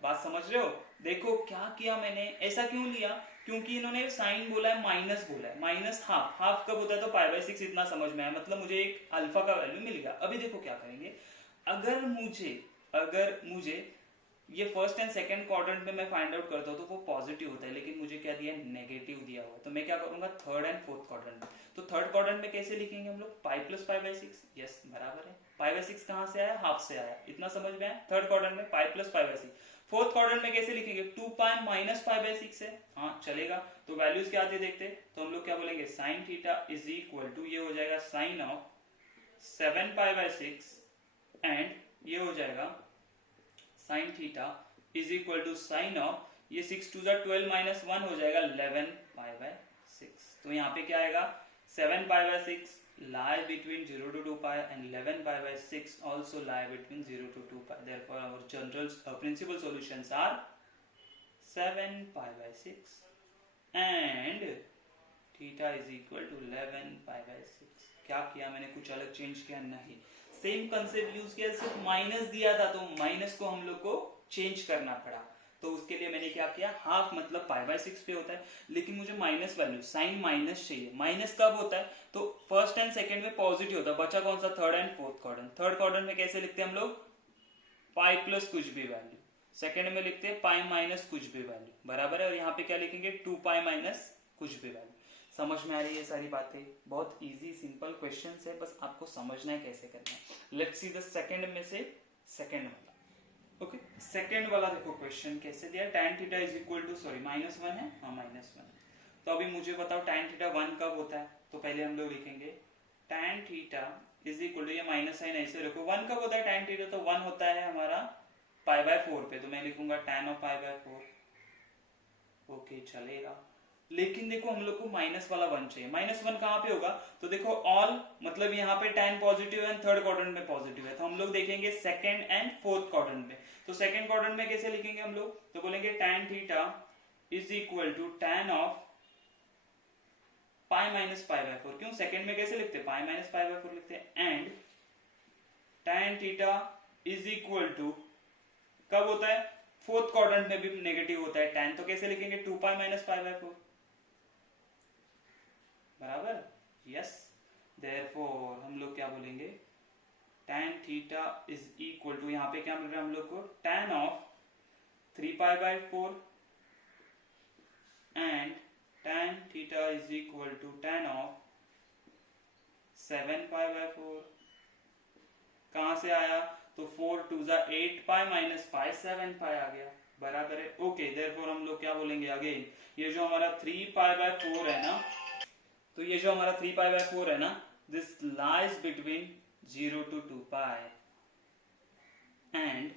बात समझ रहे हो, देखो क्या किया मैंने, ऐसा क्यों लिया, क्योंकि इन्होंने साइन बोला है माइनस बोला है, माइनस हाफ, हाफ कब होता है तो पाई बाय 6, इतना समझ में आया, मतलब मुझे एक अल्फा का वैल्यू मिल गया। अभी देखो क्या करेंगे, अगर मुझे ये फर्स्ट एंड सेकंड क्वाड्रेंट में मैं फाइंड आउट करता हूँ तो वो पॉजिटिव होता है, लेकिन मुझे क्या दिया नेगेटिव दिया हुआ है, तो मैं क्या करूंगा थर्ड एंड फोर्थ क्वाड्रेंट में, तो थर्ड क्वाड्रेंट में कैसे लिखेंगे हम लोग pi plus pi by 6, yes बराबर है, पाई बाय 6 कहां से आया हाफ से आया, इतना समझ में आया, थर्ड क्वाड्रेंट में पाई plus pi by 6, fourth quadrant में कैसे लिखेंगे 2 पाई माइनस पाई बाय 6 है, हाँ चलेगा, तो वैल्यूज क्या आते देखते, तो हम लोग क्या बोलेंगे sine theta is equal to ये हो जाएगा sine of 7 pi by 6 and ये हो जाएगा sine theta is equal to sine of ये 6 टू 12 माइनस 1 हो जाएगा 11 पाई बाय 6, तो यहाँ पे क्या आएगा 7 pi by 6 lie between 0 to 2 pi and 11 pi by 6 also lie between 0 to 2 pi. Therefore, our general principal solutions are 7 pi by 6 and theta is equal to 11 pi by 6. क्या किया मैंने, कुछ अलग चेंज किया नहीं, सेम कंसेप्ट यूज किया, सिर्फ minus दिया था तो माइनस को हम लोग को चेंज करना पड़ा, तो उसके लिए मैंने क्या किया हाफ मतलब पाई बाय 6 पे होता है, लेकिन मुझे माइनस वैल्यू साइन माइनस चाहिए, माइनस कब होता है तो फर्स्ट एंड सेकंड में पॉजिटिव होता है, बचा कौन सा third and fourth quadrant, third quadrant में कैसे लिखते हैं हम लोग पाई प्लस कुछ भी वैल्यू, सेकंड में लिखते हैं पाई माइनस कुछ भी वैल्यू, बराबर है, और यहाँ पे क्या लिखेंगे 2 पाई माइनस कुछ भी वैल्यू। समझ में आ रही है सारी बातें, बहुत इजी सिंपल क्वेश्चंस है, बस आपको समझना है कैसे करना है। लेट्स सी द सेकंड में से सेकंड वाला, ओके सेकंड वाला देखो क्वेश्चन कैसे दिया, tan theta is equal to sorry minus 1 है, हाँ माइनस 1, तो अभी मुझे बताओ tan थीटा 1 कब होता है, तो पहले हम लोग लिखेंगे tan theta is equal to ये माइनस साइन ऐसे रखो, 1 कब होता है tan थीटा, तो 1 होता है हमारा पाई बाय 4 पे, तो मैं लिखूंगा tan of pi by 4, okay चलेगा, लेकिन देखो हम लोग को माइनस वाला 1 चाहिए, माइनस 1 कहां पे होगा, तो देखो ऑल मतलब यहाँ पे tan पॉजिटिव है, थर्ड क्वाड्रेंट में पॉजिटिव है, तो हम लोग देखेंगे सेकंड एंड फोर्थ क्वाड्रेंट में, तो सेकंड क्वाड्रेंट में कैसे लिखेंगे हम लोग, तो बोलेंगे tan theta is equal to tan of pi minus pi by 4, क्यों सेकंड में कैसे लिखते हैं पाई माइनस पाई बाय 4 लिखते हैं, and tan theta is equal to कब होता है फोर्थ क्वाड्रेंट में भी नेगेटिव होता है tan, तो कैसे लिखेंगे 2 पाई माइनस पाई बाय 4, बराबर, यस, देयरफॉर हम लोग क्या बोलेंगे tan theta is equal to, यहाँ पे क्या मिल रहा है हम लोग को, tan of 3π/4 and tan theta is equal to tan of 7π/4। कहां से आया, तो 4 2 8π माइनस पाई 7π आ गया, बराबर है। ओके, देयरफॉर हम लोग क्या बोलेंगे अगेन, ये जो हमारा 3π/4 है ना, तो ये जो हमारा 3π/4 है ना, this lies between 0 to 2π and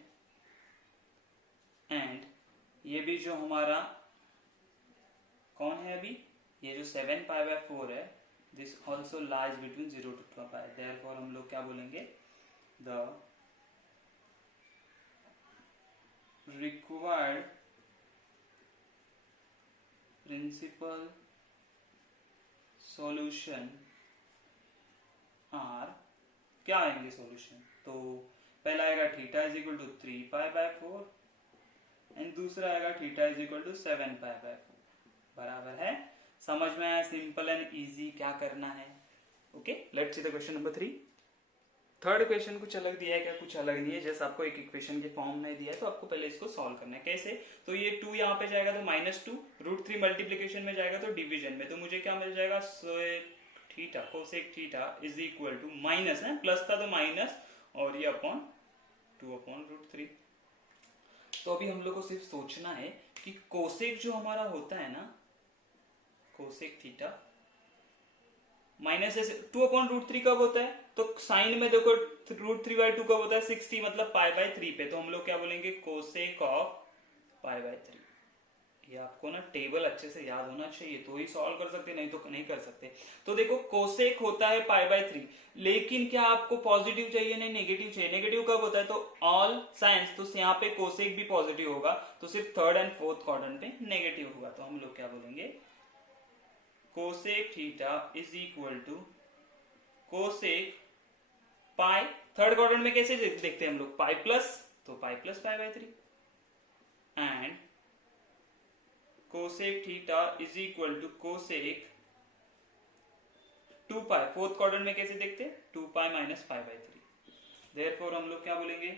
ये भी जो हमारा कौन है अभी, ये जो 7π/4 है, this also lies between 0 to 2π। Therefore हम लोग क्या बोलेंगे, the required principal solution are, क्या आएंगे सॉल्यूशन, तो पहला आएगा theta is equal to 3π/4 and दूसरा आएगा थीटा इज इक्वल टू 7π/4, बराबर है। समझ में आया, सिंपल एंड इजी, क्या करना है। Okay, let's see the question number 3। Third question कुछ अलग दिया है क्या, कुछ अलग नहीं है, जैसे आपको एक इक्वेशन के फॉर्म में दिया है, तो आपको पहले इसको सॉल्व करना है। कैसे, तो ये 2 यहाँ पे जाएगा तो -2, √3 मल्टीप्लीकेशन में जाएगा तो डिवीजन में, तो मुझे क्या मिल जाएगा, theta cosec theta is equal to minus है, प्लस था तो माइनस, और ये अपॉन 2/√3। तो अभी हम लोग को सिर्फ सोचना है कि कोसेक जो हमारा होता है ना, कोसेक थीटा माइनस 2/√3 कब होता है, तो साइन में देखो √3/2 कब होता है, 60, मतलब π/3 पे, तो हम लोग क्या बोलेंगे, कोसेक ऑफ π/3। ये आपको ना टेबल अच्छे से याद होना चाहिए, तो ही सॉल्व कर सकते, नहीं तो नहीं कर सकते। तो देखो कोसेक होता है π/3, लेकिन क्या आपको पॉजिटिव चाहिए, नहीं नेगेटिव चाहिए। नेगेटिव कब होता है, तो ऑल साइंस, तो यहाँ पे कोसेक भी पॉजिटिव होगा, तो सिर्फ थर्ड एंड फोर्थ क्वाड्रेंट पे नेगेटिव होगा। तो हम लोग क्या बोलेंगे, cosec theta is equal to cosec pi, third quadrant में कैसे देखते हैं हम लोग, पाई प्लस, तो pi plus π/3 and cosec theta is equal to cosec 2π, fourth quadrant में कैसे देखते हैं, 2π माइनस π/3। देयरफॉर हम लोग क्या बोलेंगे,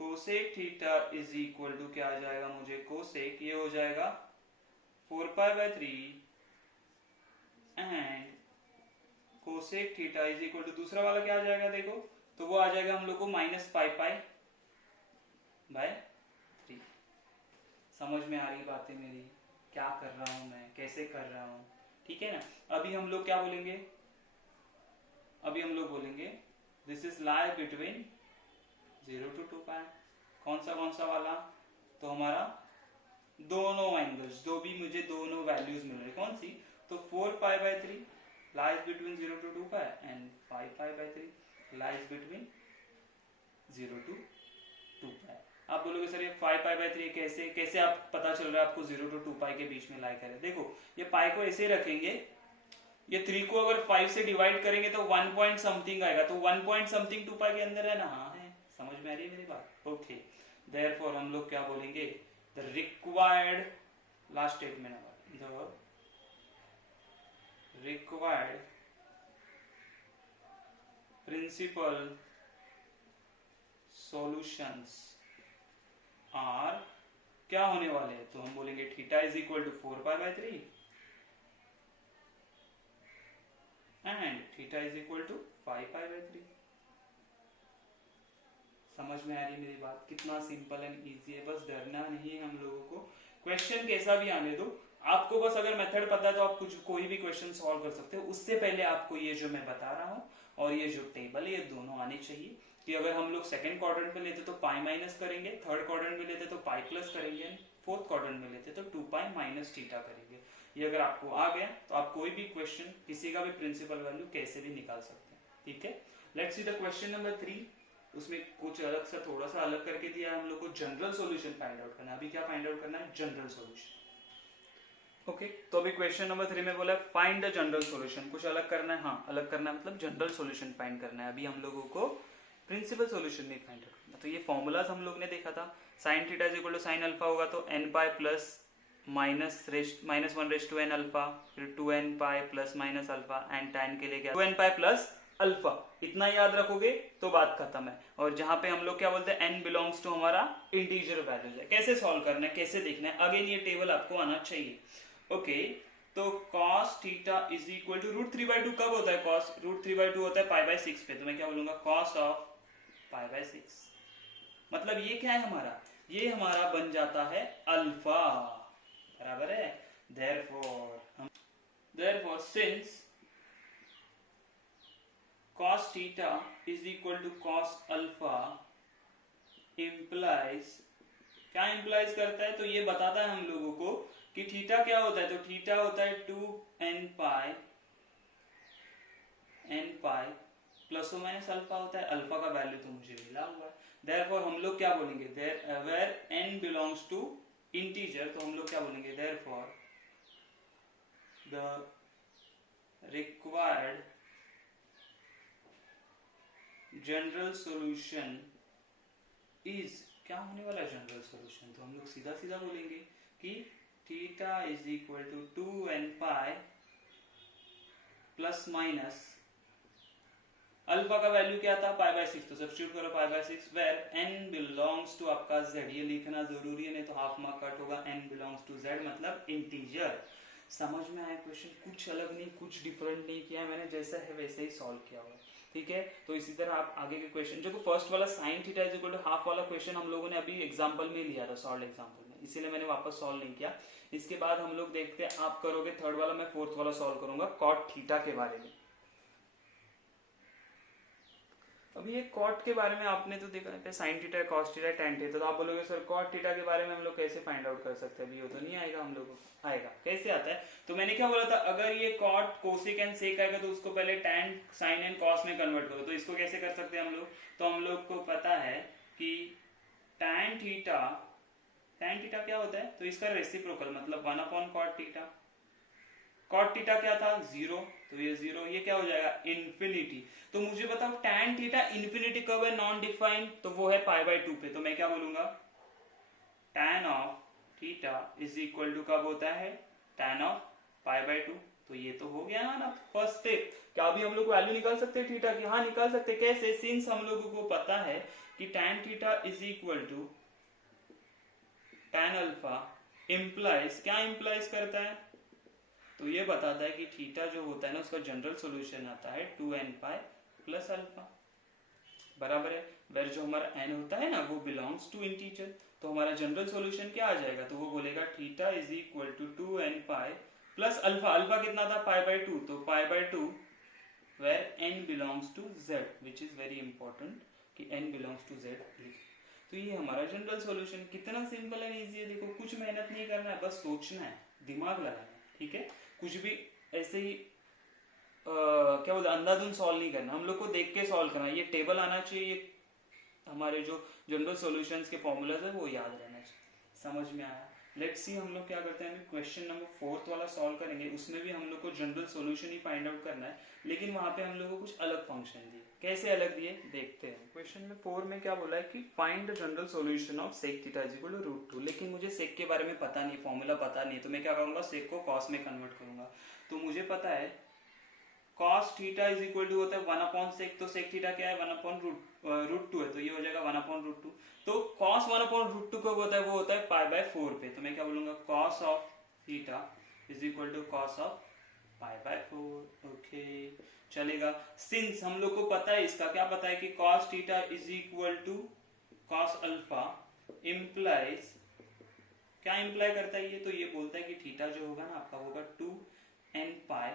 cosec theta is equal to क्या आ जाएगा, मुझे कोसेक ये हो जाएगा 4π/3 and cosec theta is equal to दूसरा वाला क्या आ जाएगा, देखो तो वो आ जाएगा हम लोग को -π/3। समझ में आ रही बातें मेरी, क्या कर रहा हूं मैं, कैसे कर रहा हूं, ठीक है ना। अभी हम लोग क्या बोलेंगे, अभी हम लोग बोलेंगे this is lie between 0 to 2π। कौन सा वाला, तो हमारा दोनों एंगल्स, जो भी मुझे दोनों वैल्यूज मिल रही, कौन सी, तो 4π/3 lies between 0 to 2π and 5π/3 lies between 0 to 2π। आप बोलोगे सर ये 5π/3 कैसे आप पता चल रहा है आपको 0 to 2π के बीच में लाई करे। देखो ये पाई को ऐसे रखेंगे, ये 3 को अगर 5 से डिवाइड करेंगे तो 1 पॉइंट समथिंग आएगा, तो 1 पॉइंट समथिंग 2π के अंदर है ना, हाँ है, समझ में आ रही है मेरी बात। ओके, देयरफॉर हम लोग क्या बोलेंगे, the required, last statement, the required principal solutions are, क्या होने वाले हैं, तो हम बोलेंगे theta is equal to 4π/3 and theta is equal to 5π/3। समझ में आ रही मेरी बात, कितना सिंपल एंड इजी है, बस डरना नहीं है हम लोगों को। क्वेश्चन कैसा भी आने दो, आपको बस अगर मेथड पता है तो आप कोई भी क्वेश्चन सॉल्व कर सकते हो। उससे पहले आपको ये जो मैं बता रहा हूँ और ये जो टेबल है, ये दोनों आने चाहिए। कि अगर हम लोग सेकंड क्वाड्रेंट में लेते तो पाई माइनस करेंगे, थर्ड क्वाड्रेंट में लेते तो पाई प्लस करेंगे, फोर्थ क्वाड्रेंट में लेते तो 2π माइनस थीटा करेंगे। ये अगर आपको आ गया तो आप कोई भी क्वेश्चन, किसी का भी प्रिंसिपल वैल्यू कैसे भी निकाल सकते हैं, ठीक है। Let's see the question number 3। उसमें कुछ अलग सा, थोड़ा सा अलग करके दिया है हम लोग को, जनरल सॉल्यूशन फाइंड आउट करना है। अभी क्या फाइंड आउट करना है, जनरल सॉल्यूशन। ओके, तो अभी क्वेश्चन नंबर 3 में बोला फाइंड द जनरल सॉल्यूशन। कुछ अलग करना है, हाँ अलग करना है, मतलब जनरल सॉल्यूशन फाइंड करना है। अभी हम लोगों को प्रिंसिपल सॉल्यूशन नहीं फाइंड आउट करना। तो ये फॉर्मूलाज हम लोग ने देखा था, sine theta is equal to sine alpha होगा तो nπ प्लस -1/n अल्फा, फिर 2nπ plus minus alpha, and tan के लिए क्या 2nπ प्लस अल्फा, इतना याद रखोगे तो बात खत्म है। और जहां पे हम लोग क्या बोलते हैं, n बिलोंग्स टू हमारा इंटीजर वैल्यूज है। कैसे सॉल्व करना है, कैसे देखना है, अगेन ये टेबल आपको आना चाहिए। ओके, तो cos theta is equal to √3/2 कब होता है, cos √3/2 होता है π/6 पे, तो मैं क्या बोलूंगा cos ऑफ π/6, मतलब ये क्या है हमारा, ये हमारा बन जाता है अल्फा, बराबर है। therefore since cos theta is equal to cos alpha implies, क्या implies करता है, तो ये बताता है हम लोगों को कि थीटा क्या होता है, तो थीटा होता है 2n पाई प्लस और माइनस अल्फा होता है। अल्फा का वैल्यू तो मुझे मिला हुआ है, देयरफॉर हम लोग क्या बोलेंगे, where n belongs to integer, तो हम लोग क्या बोलेंगे, therefore the required general solution is, क्या होने वाला है जनरल सॉल्यूशन, तो हम लोग सीधा सीधा बोलेंगे कि theta is equal to 2n pi plus minus alpha का वैल्यू क्या था π/6, तो सब्स्टिट्यूट करो π/6 वेयर n बिलोंग्स टू आपका z, ये लिखना जरूरी है नहीं तो हाफ मार्क कट होगा। n बिलोंग्स टू z मतलब इंटीजर। समझ में आया क्वेश्चन, कुछ अलग नहीं, कुछ डिफरेंट नहीं किया मैंने, जैसा है वैसे ही सॉल्व किया हुआ है, ठीक है। तो इसी तरह आप आगे के क्वेश्चन, जो फर्स्ट वाला sin theta is equal to half वाला क्वेश्चन हम लोगों ने अभी एग्जांपल में लिया था, सॉल्व एग्जांपल में, इसीलिए मैंने वापस सॉल्व नहीं किया। इसके बाद हम लोग देखते हैं, आप करोगे थर्ड वाला, मैं फोर्थ वाला सॉल्व करूंगा कॉट थीटा के बारे में। अभी ये कॉट के बारे में आपने तो देखा है, sine theta, cos theta, tan theta, तो आप बोलोगे सर कॉट थीटा के बारे में हम लोग कैसे फाइंड आउट कर सकते हैं, अभी वो तो नहीं आएगा हम लोग को, आएगा कैसे आता है, तो मैंने क्या बोला था, अगर ये कॉट कोसेक एंड सेक आएगा तो उसको पहले टैन साइन एंड कॉस में कन्वर्ट करो, तो इसको कैसे कर सकते हैं हम लोग, तो हम लोग को पता है कि टैन थीटा क्या होता है, तो इसका रेसिप्रोकल मतलब 1/cot थीटा, कॉट थीटा क्या था 0, तो ये 0, ये क्या हो जाएगा इन्फिनिटी। तो मुझे बताओ tan थीटा इन्फिनिटी कब है, नॉन डिफाइंड, तो वो है π/2 पे, तो मैं क्या बोलूंगा tan of theta is equal to कब होता है, tan ऑफ π/2, तो ये तो हो गया ना फर्स्ट स्टेप। क्या अभी हम लोग वैल्यू निकाल सकते हैं थीटा की, हाँ निकाल सकते, कैसे, सिंस हम लोगों को पता है कि tan theta is equal to tan alpha implies, क्या इंप्लाइज करता है, तो ये बताता है कि थीटा जो होता है ना उसका जनरल सॉल्यूशन आता है 2n पाई प्लस अल्फा, बराबर है, वेर जो हमारा n होता है ना वो बिलोंग्स टू इंटीजर, तो हमारा जनरल सॉल्यूशन क्या आ जाएगा, तो वो बोलेगा theta is equal to 2n pi plus alpha, alpha कितना था π/2, तो π/2 where n belongs to z, which is very important कि n बिलोंग्स टू z, तो ये हमारा जनरल सॉल्यूशन, कितना सिंपल एंड इजी है, देखो कुछ मेहनत नहीं करना है, बस सोचना है, दिमाग लगाना है, ठीक है, कुछ भी ऐसे ही क्या बोलते अंधाधुंध सॉल्व नहीं करना, हम लोग को देख के सॉल्व करना, ये टेबल आना चाहिए, हमारे जो जनरल सॉल्यूशंस के फॉर्मूलाज है वो याद रहना चाहिए। समझ में आया, लेट्स सी हम लोग क्या करते हैं, क्वेश्चन नंबर 4 वाला सॉल्व करेंगे, उसमें भी हम लोग को जनरल सॉल्यूशन ही फाइंड आउट करना है, लेकिन वहां पे हम लोग को कुछ अलग फंक्शन दिए, कैसे अलग दिए देखते हैं। क्वेश्चन में 4 में क्या बोला है कि find the general solution of sec theta is equal to √2, लेकिन मुझे सेक के बारे में पता नहीं, फॉर्मूला पता नहीं, तो मैं क्या करूंगा, सेक को कॉस में कन्वर्ट करूंगा, तो मुझे पता है cos theta is equal to होता है 1/sec, तो sec थीटा क्या है 1/√2 है, तो ये हो जाएगा 1/√2, तो cos 1/√2 कब होता है, वो होता है π/4 पे, तो मैं क्या बोलूंगा cos of theta is equal to cos of π/4, okay चलेगा। सिंस हम लोग को पता है, इसका क्या पता है कि cos theta is equal to cos alpha implies, क्या इंप्लाई करता है ये, तो ये बोलता है कि थीटा जो होगा ना आपका होगा 2n pi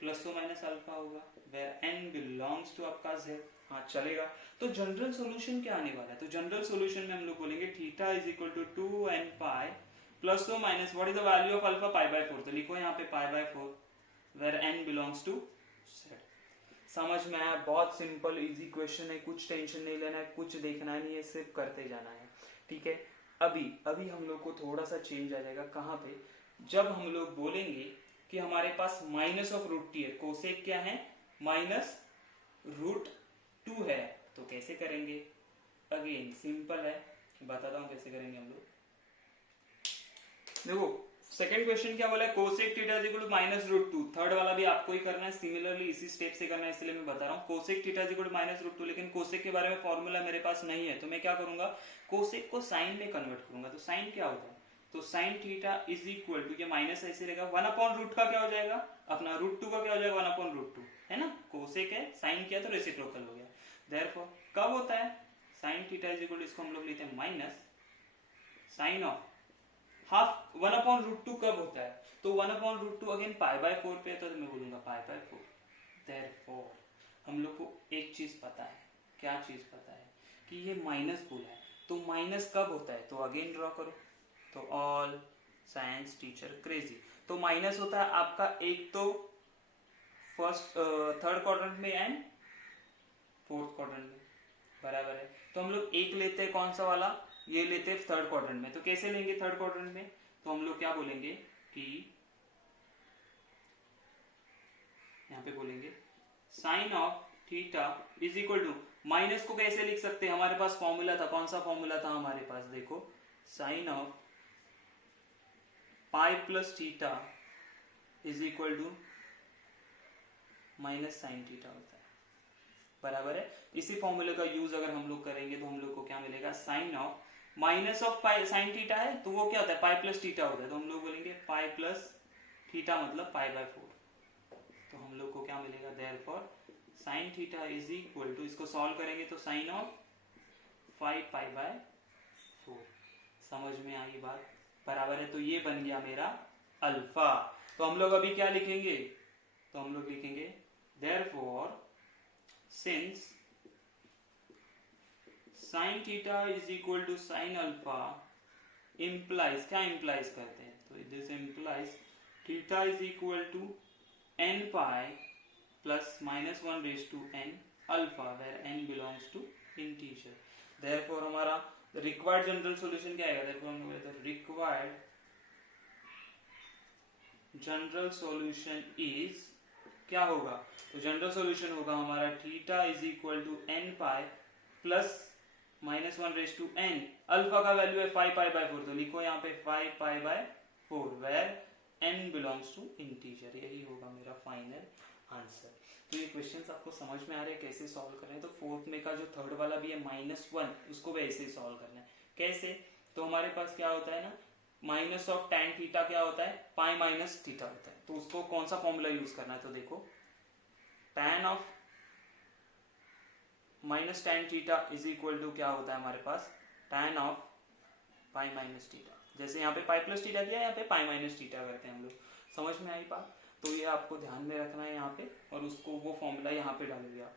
plus or minus alpha होगा, वेयर n बिलोंग्स टू आपका z, हाँ चलेगा। तो जनरल सॉल्यूशन क्या आने वाला है, तो जनरल सॉल्यूशन में हम लोग बोलेंगे theta is equal to 2n pi plus or minus what is the value of alpha π/4, तो लिखो यहाँ पे π/4 where n belongs to z। समझ में आया, बहुत सिंपल इजी क्वेश्चन है, कुछ टेंशन नहीं लेना है, कुछ देखना नहीं है, सिर्फ करते जाना है, ठीक है। अभी हम लोग को थोड़ा सा चेंज आ जाएगा, कहाँ पे, जब हम लोग बोलेंगे कि हमारे पास माइनस ऑफ √t है, कोसेक क्या है माइनस √2 है, तो कैसे करेंगे, अगेन सिंपल है, बताता हूं कैसे करेंगे हम लोग। देखो सेकंड क्वेश्चन क्या बोला है, cosec theta is equal to minus root two. Third वाला भी आपको ही करना है, सिमिलरली इसी स्टेप से करना है, इसलिए मैं बता रहा हूँ। Cosec theta is equal to minus root two, लेकिन कोसेक के बारे में फॉर्मूला मेरे पास नहीं है, तो मैं क्या करूंगा, कोसेक को साइन में कन्वर्ट करूंगा। तो साइन क्या होता है, तो sine theta is equal to, ये माइनस ऐसे रहेगा, वन अपॉन रूट का क्या हो जाएगा, अपना रूट टू का क्या हो जाएगा, वन अपॉन रूट टू, है ना। कोसेक है, साइन किया तो रेसिप्रोकल हो गया। देयरफॉर कब होता है sine theta is equal to, इसको हम लोग लेते हैं minus sine of half one upon root two. कब होता है, तो one upon root two again pi by four पे, तो मैं बोलूंगा पाई बाय फोर। देयरफॉर हम लोग को एक चीज पता है, क्या चीज पता है, कि ये माइनस बोला है, तो माइनस कब होता है, तो अगेन ड्रॉ करो, तो ऑल साइंस टीचर क्रेजी। तो माइनस होता है आपका एक तो फर्स्ट थर्ड क्वाड्रेंट में एंड फोर्थ क्वाड्रेंट में, बराबर है। तो हम लोग एक लेते हैं, कौन सा वाला, ये लेते हैं थर्ड क्वाड्रेंट में। तो कैसे लेंगे थर्ड क्वाड्रेंट में, तो हम लोग क्या बोलेंगे कि यहां पे बोलेंगे sine of theta is equal to, minus को कैसे लिख सकते हैं, हमारे पास फॉर्मूला था, कौन सा फॉर्मूला था हमारे पास, देखो sine of pi plus theta is equal to minus sine theta होता है, बराबर है। इसी फॉर्मूले का यूज अगर हम लोग करेंगे तो हम लोग को क्या मिलेगा, sine of minus of pi, sine theta है तो वो क्या होता है, पाई प्लस थीटा होता है, तो हम लोग बोलेंगे पाई प्लस थीटा मतलब पाई बाय फोर। तो हम लोग को क्या मिलेगा, therefore sine theta is equal to, इसको सॉल्व करेंगे तो साइन ऑफ 5 पाई बाय 4। समझ में आई बात, बराबर है। तो ये बन गया मेरा अल्फा। तो हम लोग अभी क्या लिखेंगे, तो हम लोग लिखेंगे therefore since sine theta is equal to sine alpha implies, क्या इंप्लाइज करते हैं, तो this implies theta is equal to n pi plus minus 1 raised to n alpha where n belongs to integer. Therefore हमारा required general solution क्या आएगा, therefore हम लोग कहते हैं required जनरल सॉल्यूशन इज, क्या होगा, तो जनरल सॉल्यूशन होगा हमारा theta is equal to n pi plus minus one raise to n, alpha का वैल्यू है 5 पाई बाय 4, तो लिखो यहाँ पे 5 pi by 4 where n belongs to integer. यही होगा मेरा फाइनल आंसर। तो ये क्वेश्चंस आपको समझ में आ रहे हैं कैसे सॉल्व करना है। तो फोर्थ में का जो थर्ड वाला भी है -1, उसको वैसे ही सॉल्व करना है। कैसे, तो हमारे पास क्या होता है ना, माइनस ऑफ tan थीटा क्या होता है, पाई माइनस थीटा होता है, तो उसको कौन सा फॉर्मूला यूज करना है, तो देखो tan of minus tan theta is equal to क्या होता है हमारे पास, tan of pi minus theta. जैसे यहाँ पे पाई प्लस थीटा किया, यहाँ पे पाई माइनस थीटा करते हैं हम लोग। समझ में आई बात, तो ये आपको ध्यान में रखना है यहाँ पे, और उसको वो फॉर्मूला यहाँ पे डालोगे आप,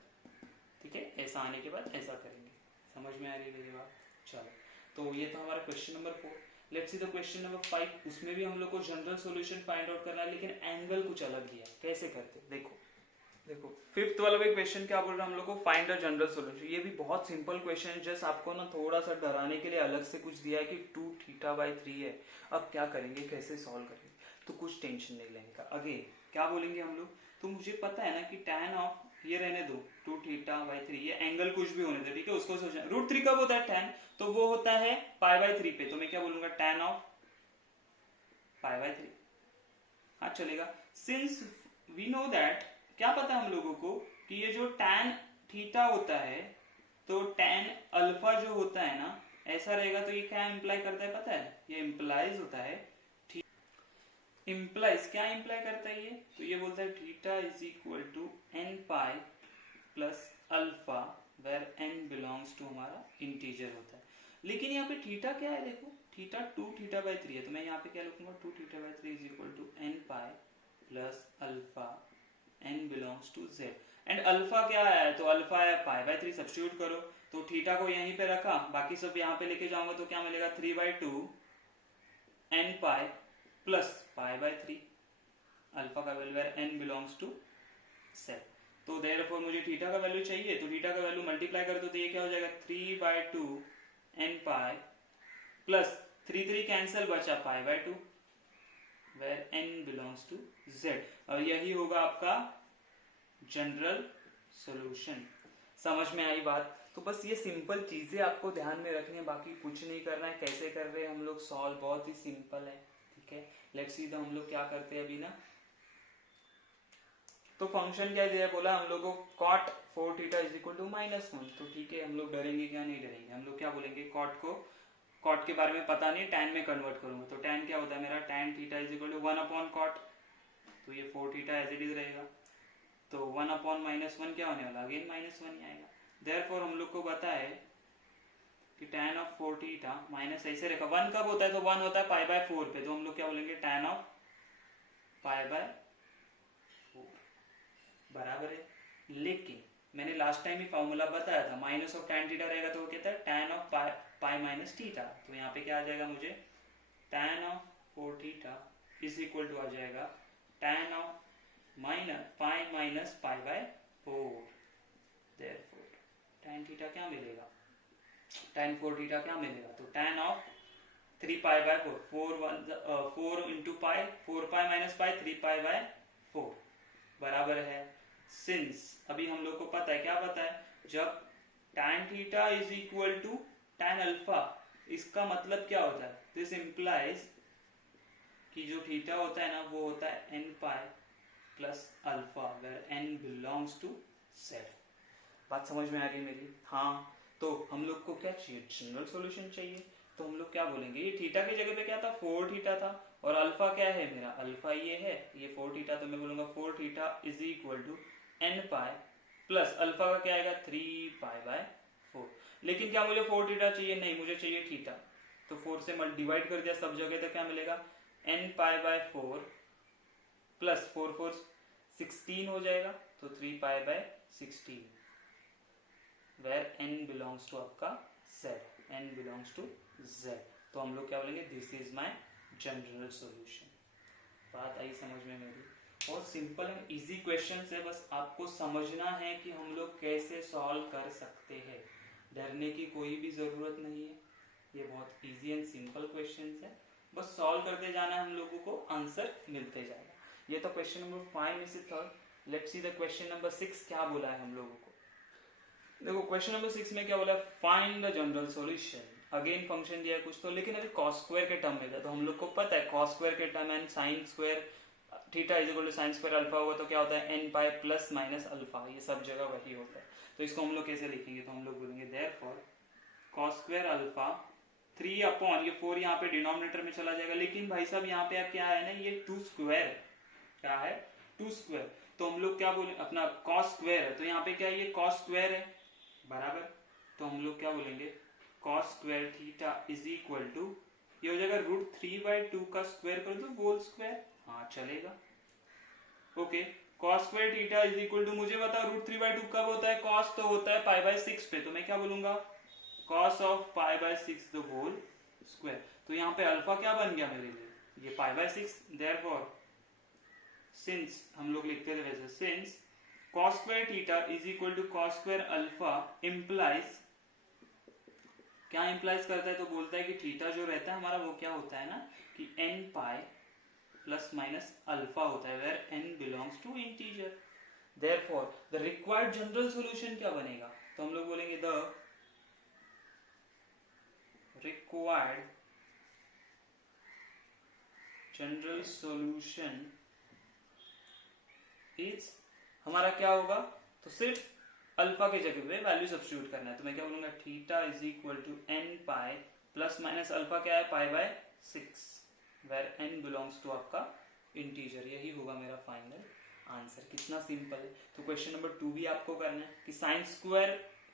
ठीक है। ऐसा आने के बाद ऐसा करेंगे। समझ में आ रही है मेरी बात, चलो। तो ये था हमारा question number 4। Let's see the question number 5। उसमें भी हम लोग को जनरल सॉल्यूशन फाइंड आउट करना है, लेकिन एंगल कुछ अलग दिया है। कैसे करते, देखो फिफ्थ वाला भी क्वेश्चन क्या बोल रहा है हम लोग को, फाइंड द जनरल सॉल्यूशन। ये भी बहुत सिंपल क्वेश्चन है, जस्ट आपको ना थोड़ा सा डराने के लिए अलग से कुछ दिया है कि 2 थीटा बाई 3 है। अब क्या करेंगे, कैसे सॉल्व करेंगे, तो कुछ टेंशन नहीं लेने का। अगेन क्या बोलेंगे हम लोग, तो मुझे पता है ना कि tan ऑफ, ये रहने दो 2 थीटा बाई 3, ये एंगल कुछ भी होने दो, ठीक है। उसको सोचना √3 कब होता है tan, तो वो होता है पाई बाई 3 पे, तो मैं क्या बोलूंगा tan ऑफ पाई बाई 3। हाँ चलेगा। सिंस वी नो दैट, क्या पता है हम लोगों को कि ये जो tan थीटा होता है, तो tan अल्फा जो होता है ना, ऐसा रहेगा, तो ये क्या इंप्लाई करता है पता है, ये इंप्लाइज होता है, इंप्लाइज क्या इंप्लाई करता है ये, तो ये बोलता है theta is equal to n pi plus alpha where n belongs to हमारा इंटीजर होता है। लेकिन यहाँ पे थीटा क्या है, देखो थीटा 2 थीटा बाई 3 है, तो मैं यहाँ पे क्या लिखूंगा, 2 theta by 3 is equal to n pi plus alpha n belongs to z। And alpha क्या आया है, तो अल्फा है पाई बाई 3, सब्स्टिट्यूट करो, तो थीटा को यहीं पे रखा, बाकी सब यहाँ पे लेके जाऊंगा, तो क्या मिलेगा 3/2 n pi plus pi by 3, alpha का वैल्यू है n बिलोंग्स टू z। तो देयरफॉर मुझे थीटा का वैल्यू चाहिए, तो थीटा का वैल्यू मल्टीप्लाई कर दो, तो ये क्या हो जाएगा 3/2 n पाई प्लस 3 कैंसिल, बचा pi by 2 where n belongs to z। और यही होगा आपका जनरल सॉल्यूशन। समझ में आई बात, तो बस ये सिंपल चीजें आपको ध्यान में रखनी है, बाकी कुछ नहीं करना है। कैसे कर रहे हैं हम लोग सॉल्व, बहुत ही सिंपल है, ठीक ठीक है, लेट्स सी हम लोग क्या करते हैं अभी ना। तो फंक्शन क्या दिया है, बोला हम लोग को cot 4 theta is equal to -1। तो ठीक है, हम लोग डरेंगे क्या, नहीं डरेंगे। हम लोग क्या बोलेंगे, cot के बारे में पता नहीं, tan में कन्वर्ट करूंगा। तो tan क्या होता है मेरा, tan theta is equal to 1/cot। तो ये 4 थीटा एज इट इज रहेगा। तो 1/-1 क्या होने वाला, अगेन -1 ही आएगा। देयरफॉर हम लोग को पता है कि tan ऑफ 4 थीटा माइनस ऐसे रहेगा। 1 कब होता है, तो 1 होता है π/4 पे। तो हम लोग क्या बोलेंगे, tan ऑफ π/4 बराबर है। लेकिन मैंने लास्ट टाइम ही फॉर्मूला बताया था, माइनस ऑफ tan थीटा रहेगा तो वो कहता है tan of pi minus theta. तो यहाँ पे क्या आ जाएगा मुझे, tan of 4 theta is equal to आ जाएगा tan of pi minus π/4। Therefore tan theta क्या मिलेगा, tan 4 थीटा क्या मिलेगा, तो tan of 3π/4, 4 into pi, 4π minus pi, 3π/4 बराबर है। सिंस अभी हम लोग को पता है, क्या पता है, जब tan theta is equal to tan alpha, इसका मतलब क्या होता है, दिस इंप्लाइज कि जो थीटा होता है ना वो होता है n pi plus alpha, where n belongs to self. बात समझ में आ गई मेरी, हाँ। तो हम लोग को क्या चाहिए, जनरल सॉल्यूशन चाहिए। तो हम लोग क्या बोलेंगे, ये थीटा की जगह पे क्या था, 4 थीटा था, और अल्फा क्या है मेरा, अल्फा ये है, ये 4 थीटा। तो मैं बोलूंगा 4 theta is equal to n pi plus alpha का क्या आएगा, 3π/4। लेकिन क्या मुझे 4 थीटा चाहिए, नहीं, मुझे चाहिए थीटा। तो 4 से डिवाइड कर दिया सब जगह, तो क्या मिलेगा, n π/4 प्लस 4 4 16 हो जाएगा, तो 3π/16, वेयर n बिलोंग्स टू आपका z, n belongs to z। तो हम लोग क्या बोलेंगे, this is my general solution. बात आई समझ में मेरी, और सिंपल एंड इजी क्वेश्चंस है, बस आपको समझना है कि हम लोग कैसे सॉल्व कर सकते हैं। डरने की कोई भी जरूरत नहीं है, ये बहुत इजी एंड सिंपल क्वेश्चंस है, बस सॉल्व करते जाना, हम लोगों को आंसर मिलते जाएगा। ये तो क्वेश्चन नंबर 5 में से था। Let's see the question number 6 क्या बोला है हम लोगों को। देखो क्वेश्चन नंबर 6 में क्या बोला है, find the general solution. Again function दिया है कुछ तो, लेकिन अभी cos स्क्वायर के टर्म में था। तो हम लोग को पता है cos स्क्वायर के term and sin square theta is equal to sin square alpha होगा, तो क्या होता है n pi plus minus alpha, ये सब जगह वही होता है। तो इसको हम लोग कैसे लिखेंगे, तो हम लोग बोलेंगे therefore cos square alpha 3 upon, ये 4 यहाँ पे डिनोमिनेटर में चला जाएगा, लेकिन भाई साहब यहाँ पे क्या है ना, ये 2 स्क्वायर, क्या है, 2 स्क्वायर। तो हम लोग क्या बोले, अपना cos स्क्वायर है, तो यहाँ पे क्या है, ये cos स्क्वायर है बराबर। तो हम लोग क्या बोलेंगे, cos square theta is equal to, ये हो जाएगा √3/2 का स्क्वायर कर दो होल स्क्वायर, हाँ चलेगा। Okay, cos square theta is equal to, मुझे बता √3/2 कब होता है, cos तो होता है π/6 पे। तो मैं क्या बोलूंगा, cos of π/6 the whole square. तो यहाँ पे अल्फा क्या बन गया मेरे लिए, ये π/6। देयरफॉर सिंस हम लोग लिखते थे वैसे, since cos square theta is equal to cos square alpha implies, क्या इम्प्लाइज करता है, तो बोलता है कि थीटा जो रहता है हमारा वो क्या होता है ना, कि n pi plus minus alpha होता है, where n belongs to integer. Therefore the required general solution क्या बनेगा, तो हम लोग बोलेंगे the required general solution is, हमारा क्या होगा, तो सिर्फ अल्फा के जगह पे वैल्यू सब्स्टिट्यूट करना है। तो मैं क्या बोलूंगा, theta is equal to n pi plus minus alpha क्या है, π/6, वेयर n बिलोंग्स टू आपका इंटीजर। यही होगा मेरा फाइनल आंसर। कितना सिंपल है। तो क्वेश्चन नंबर 2 भी आपको करना है कि साइन स्क्वायर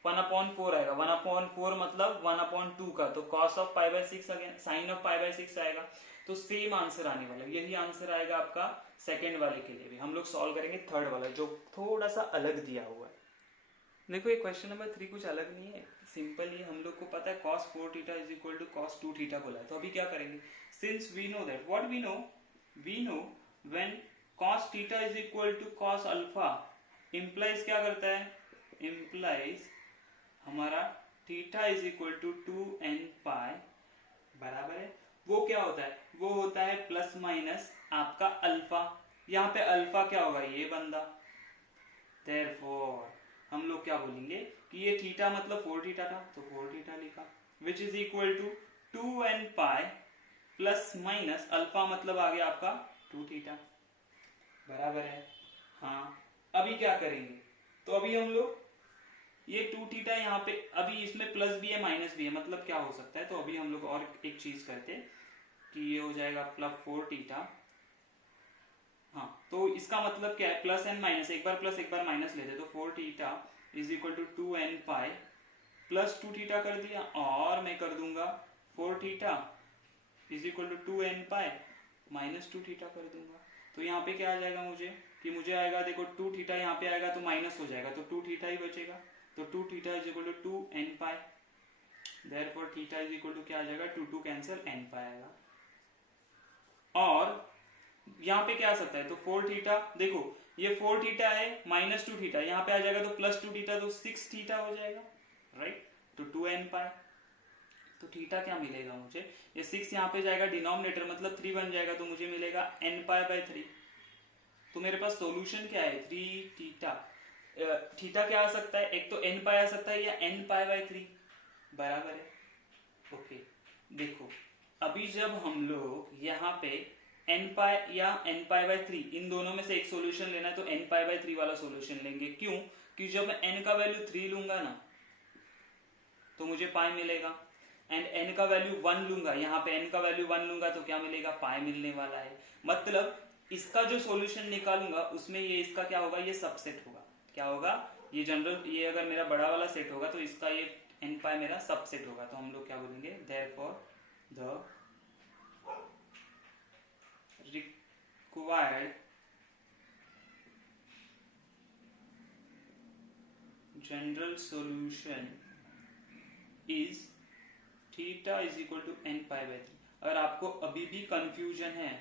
1/4 आएगा, 1/4 मतलब 1/2 का, तो cos of π/6 again sine of π/6 आएगा। तो सेम आंसर आने वाला है, यही आंसर आएगा आपका सेकंड वाले के लिए भी। हम लोग सॉल्व करेंगे थर्ड वाला जो थोड़ा सा अलग दिया हुआ है। देखो ये क्वेश्चन नंबर 3 कुछ अलग नहीं है, सिंपल ही हम लोग को पता है cos 4 theta is equal to cos 2 theta बोला है। तो अभी क्या करेंगे, since we know that, what we know when cos theta is equal to cos alpha implies क्या करता है, इंप्लाइज हमारा theta is equal to 2n pi बराबर है, वो क्या होता है, वो होता है प्लस माइनस आपका अल्फा। यहाँ पे अल्फा क्या होगा, ये बंदा। देयरफॉर हम लोग क्या बोलेंगे कि ये थीटा मतलब 4 थीटा था, तो 4 थीटा लिखा, which is equal to 2n pi plus minus alpha मतलब आ गया आपका 2 थीटा, बराबर है। हाँ, अभी क्या करेंगे, तो अभी हम लोग ये 2 थीटा यहाँ पे, अभी इसमें प्लस भी है माइनस भी है, मतलब क्या हो सकता है, तो अभी हम लोग और एक चीज करते हैं कि ये हो जाएगा प्लस 4 थीटा। हाँ, तो इसका मतलब क्या है, प्लस एंड माइनस, एक बार प्लस एक बार माइनस लेते, तो 4 theta is equal to 2n pi plus 2 theta कर दिया, और मैं कर दूंगा 4 theta is equal to 2n pi minus 2 theta कर दूंगा। तो यहाँ पे क्या आ जाएगा मुझे, कि मुझे आएगा देखो 2 थीटा यहाँ पे आएगा तो माइनस हो जाएगा, तो 2 थीटा ही बचेगा, तो 2 theta is equal to 2n pi, therefore theta is equal to क्या आ जाएगा, 2 कैंसिल n पाई आएगा। और यहाँ पे क्या आ सकता है, तो 4 थीटा, देखो ये 4 थीटा है माइनस 2 थीटा, यहाँ पे आ जाएगा तो प्लस 2 थीटा, तो 6 थीटा हो जाएगा, राइट, तो 2n पाई, तो थीटा क्या मिलेगा मुझे, ये 6 यहाँ पे जाएगा डिनोमिनेटर, मतलब 3 बन जाएगा, तो मुझे मिलेगा n पाई बाई 3। तो मेरे पास सॉल्यूशन क्या है, 3 थीटा, थीटा क्या आ सकता है, एक तो n पाई आ सकता है या n पाई बाई 3, बराबर है। ओके, देखो अभी जब हम लोग यहाँ पे n पाई या n पाई बाई 3 इन दोनों में से एक सॉल्यूशन लेना है, तो n पाई बाई 3 वाला सॉल्यूशन लेंगे, क्यों, कि जब मैं n का वैल्यू 3 लूंगा ना तो मुझे पाई मिलेगा, एंड n का वैल्यू 1 लूंगा, यहाँ पे n का वैल्यू 1 लूंगा तो क्या मिलेगा, पाई मिलने वाला है। मतलब इसका जो सॉल्यूशन निकालूंगा उसमें ये इसका क्या होगा, ये सबसेट होगा, क्या होगा, ये जनरल, ये अगर मेरा बड़ा वाला सेट होगा तो इसका ये n पाई मेरा सबसेट होगा, तो हम लोग क्या बोलेंगे, therefore the required general solution is theta is equal to n pi by 3। अगर आपको अभी भी कंफ्यूजन है,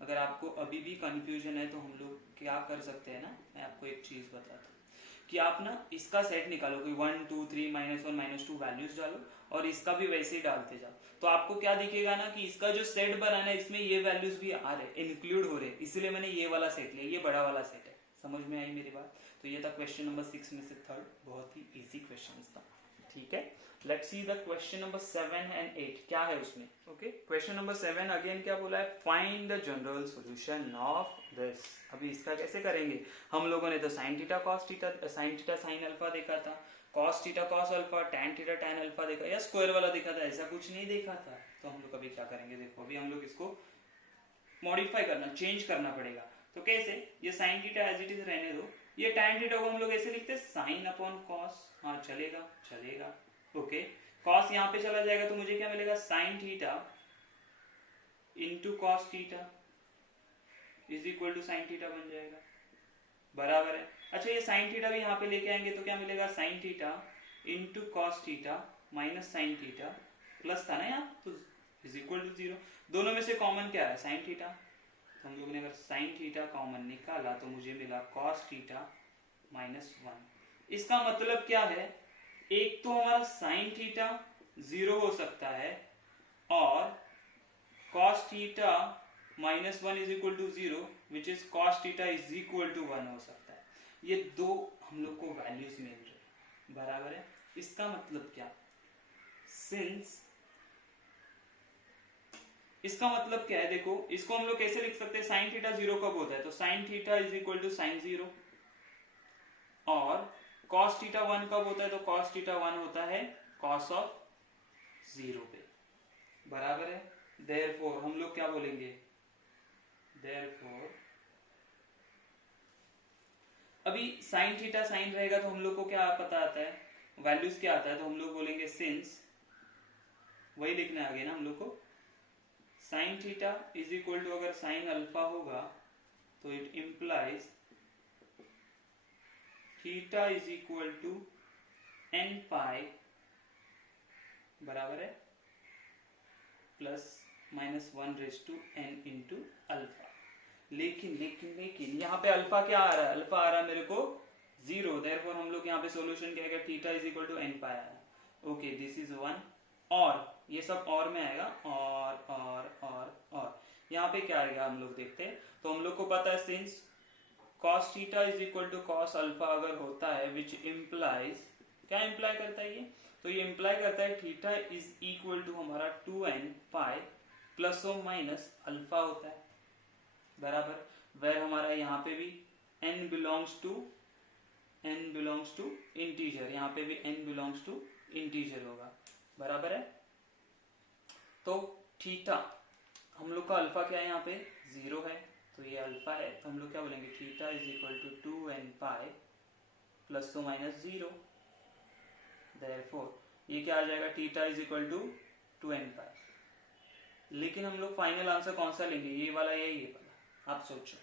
अगर आपको अभी भी कंफ्यूजन है तो हम लोग क्या कर सकते हैं ना, मैं आपको एक चीज बताता हूँ कि आप ना इसका सेट निकालो, कि 1 2 3 -1 -2 वैल्यूज डालो और इसका भी वैसे ही डालते जाओ, तो आपको क्या दिखेगा ना कि इसका जो सेट बनाना है इसमें ये वैल्यूज भी आ रहे, इंक्लूड हो रहे, इसलिए मैंने ये वाला सेट लिया, ये बड़ा वाला सेट है। समझ में आई मेरी बात? तो ये था क्वेश्चन नंबर 6 में से थर्ड, बहुत ही इजी क्वेश्चन था, ठीक है। Let's see the question number 7 and 8 क्या है उसमें। ओके, क्वेश्चन नंबर 7 अगेन क्या बोला है, find the general solution of this. अभी इसका कैसे करेंगे, हम लोगों ने तो sine theta cos theta, sine theta sine alpha देखा था, cos theta cos alpha, tan theta tan alpha देखा, या स्क्वायर वाला देखा था, ऐसा कुछ नहीं देखा था। तो हम लोग अभी क्या करेंगे, देखो अभी हम लोग इसको मॉडिफाई करना, चेंज करना पड़ेगा। तो कैसे, ये sine theta as it is रहने दो, ये टैन थीटा को हम लोग ऐसे लिखते हैं साइन अपॉन कॉस, हाँ चलेगा चलेगा। ओके, कॉस यहाँ पे चला जाएगा तो मुझे क्या मिलेगा, sine theta into cos theta is equal to sine theta बन जाएगा, बराबर है। अच्छा, ये साइन थीटा भी यहाँ पे लेके आएंगे तो क्या मिलेगा, sine theta into cos theta minus sine theta, plus था ना यहाँ, तो इज इक्वल टू 0। दोनों में से कॉमन क्या है, साइन थीटा, तो हम लोगों ने अगर साइन थीटा कॉमन निकाला तो मुझे मिला कॉस थीटा माइनस 1। इसका मतलब क्या है, एक तो हमारा साइन थीटा 0 हो सकता है और cos theta minus 1 is equal to 0 which is cos theta is equal to 1 हो सकता है। ये दो हम लोग को वैल्यूज मिल रही, बराबर है। इसका मतलब क्या, सिंस, इसका मतलब क्या है, देखो इसको हम लोग कैसे लिख सकते हैं, साइन थीटा 0 कब होता है, तो sine theta is equal to sine 0, और कॉस थीटा 1 कब होता है, तो कॉस थीटा 1 होता है कॉस ऑफ 0 पे, बराबर है। देयरफॉर हम लोग क्या बोलेंगे, देयरफॉर अभी साइन थीटा साइन रहेगा तो हम लोग को क्या पता आता है, वैल्यूज क्या आता है, तो हम लोग बोलेंगे सिंस, वही लिखना आगे ना हम लोग को, sine theta is equal to, अगर साइन अल्फा होगा तो it implies theta is equal to n pi, बराबर है, plus minus 1 raise to n into alpha. लेकिन लेकिन लेकिन यहाँ पे अल्फा क्या आ रहा है, अल्फा आ रहा है मेरे को 0, देयरफॉर हम लोग यहाँ पे सॉल्यूशन क्या है, theta is equal to n pi आया। ओके, दिस इज 1, और ये सब और में आएगा, और यहाँ पे क्या आएगा हम लोग देखते हैं। तो हम लोग को पता है since cos theta is equal to cos alpha अगर होता है, विच इम्प्लाइज, क्या इम्प्लाई करता है ये, तो ये इम्प्लाई करता है थीटा इज इक्वल टू हमारा 2n पाई प्लस और माइनस अल्फा होता है, बराबर। वेर हमारा यहाँ पे भी n बिलोंग्स टू इंटीजर, यहाँ पे भी n बिलोंग्स टू इंटीजर होगा, बराबर है। तो थीटा हम लोग का अल्फा क्या है, यहाँ पे 0 है, तो ये अल्फा है, तो हम लोग क्या बोलेंगे, theta is equal to 2n pi plus to minus 0। Therefore ये क्या आ जाएगा, theta is equal to 2n pi. लेकिन हम लोग फाइनल आंसर कौन सा लेंगे, ये वाला या ये वाला, आप सोचो।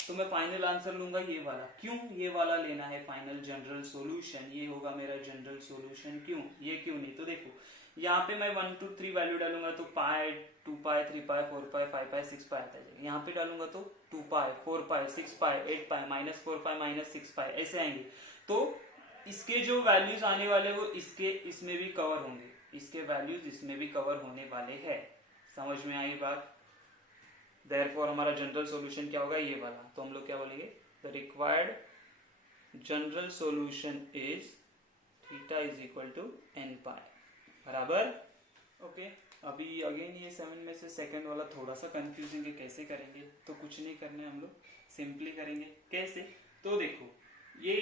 तो मैं फाइनल आंसर लूंगा ये वाला। क्यों ये वाला लेना है फाइनल जनरल सॉल्यूशन, ये होगा मेरा जनरल सॉल्यूशन। क्यों ये, क्यों नहीं, तो देखो यहाँ पे मैं 1 2 3 वैल्यू डालूंगा तो पाई, 2 पाई, 3 पाई, 4 पाई, 5 पाई, 6 पाई आता है। यहाँ पे डालूंगा तो 2 पाई, 4 पाई, 6 पाई, 8 पाई, माइनस 4 पाई, माइनस 6 पाई, ऐसे आएंगे। तो इसके जो वैल्यूज आने वाले वो इसके इसमें भी कवर होंगे, इसके वैल्यूज इसमें भी कवर होने वाले हैं। समझ में आई बात। देयरफॉर हमारा जनरल सॉल्यूशन क्या होगा, ये वाला। तो हम लोग क्या बोलेंगे, the required general solution is theta is equal to n pi, बराबर। ओके, अभी अगेन ये 7 में से सेकंड वाला थोड़ा सा कंफ्यूजिंग है, कैसे करेंगे, तो कुछ नहीं करना है, हम लोग सिंपली करेंगे। कैसे, तो देखो ये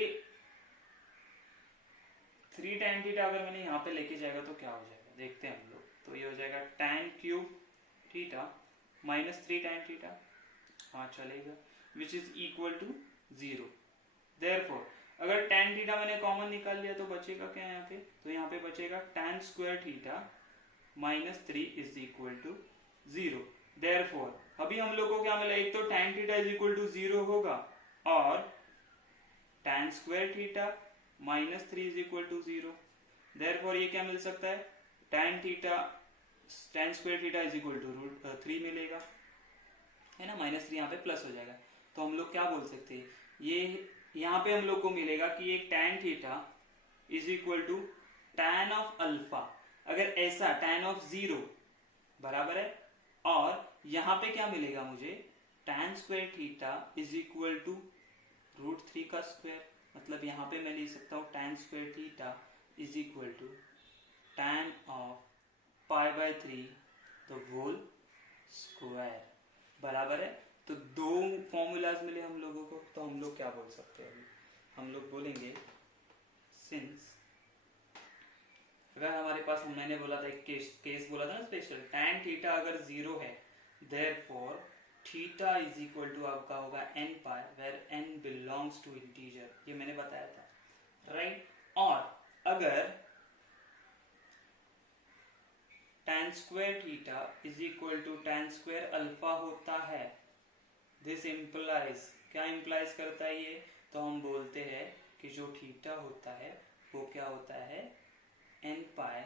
3 tan थीटा अगर मैंने यहाँ पे लेके जाएगा तो क्या हो जाएगा, देखते हैं हम लोग। तो ये हो जाएगा tan cube theta minus 3 tan theta, हाँ चलेगा, which is equal to 0। Therefore अगर tan थीटा मैंने कॉमन निकाल लिया तो बचेगा क्या यहाँ पे, तो यहाँ पे बचेगा tan square theta minus 3 is equal to 0। Therefore अभी हम लोग को क्या मिला, एक तो tan theta is equal to 0 होगा और tan square theta minus 3 is equal to 0। Therefore ये क्या मिल सकता है, tan square theta is equal to √3 मिलेगा, है ना, माइनस 3 यहाँ पे प्लस हो जाएगा। तो हम लोग क्या बोल सकते हैं, ये यहाँ पे हम लोग को मिलेगा कि एक tan theta is equal to tan of alpha, अगर ऐसा tan ऑफ 0 बराबर है, और यहाँ पे क्या मिलेगा मुझे, tan square theta is equal to √3 का स्क्वायर। मतलब यहाँ पे मैं लिख सकता हूँ tan square theta is equal to tan of pi by 3 the whole square, बराबर है। तो दो फॉर्मूलाज मिले हम लोगों को, तो हम लोग क्या बोल सकते हैं, हम लोग बोलेंगे सिंस, अगर हमारे पास, मैंने बोला था एक केस बोला था ना स्पेशल, tan थीटा अगर 0 है, therefore theta is equal to आपका होगा n pi, where n belongs to integer, ये मैंने बताया था, राइट। और अगर tan square theta is equal to tan square alpha होता है, दिस इम्प्लाइज, क्या इम्प्लाइज करता है ये, तो हम बोलते हैं कि जो थीटा होता है वो क्या होता है, n pi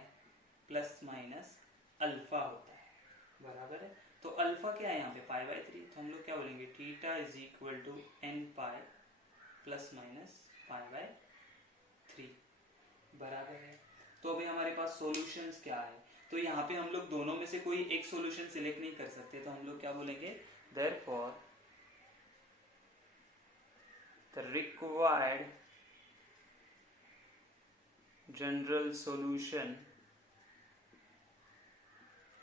plus minus alpha होता है, बराबर है। तो अल्फा क्या है यहाँ पे, पाई बाय 3, तो हम लोग क्या बोलेंगे, theta is equal to n pi plus minus pi by 3, बराबर है। तो अभी हमारे पास सॉल्यूशंस क्या है, तो यहाँ पे हम लोग दोनों में से कोई एक सॉल्यूशन सिलेक्ट नहीं कर सकते, तो हम लोग क्या बोलेंगे, therefore the required general solution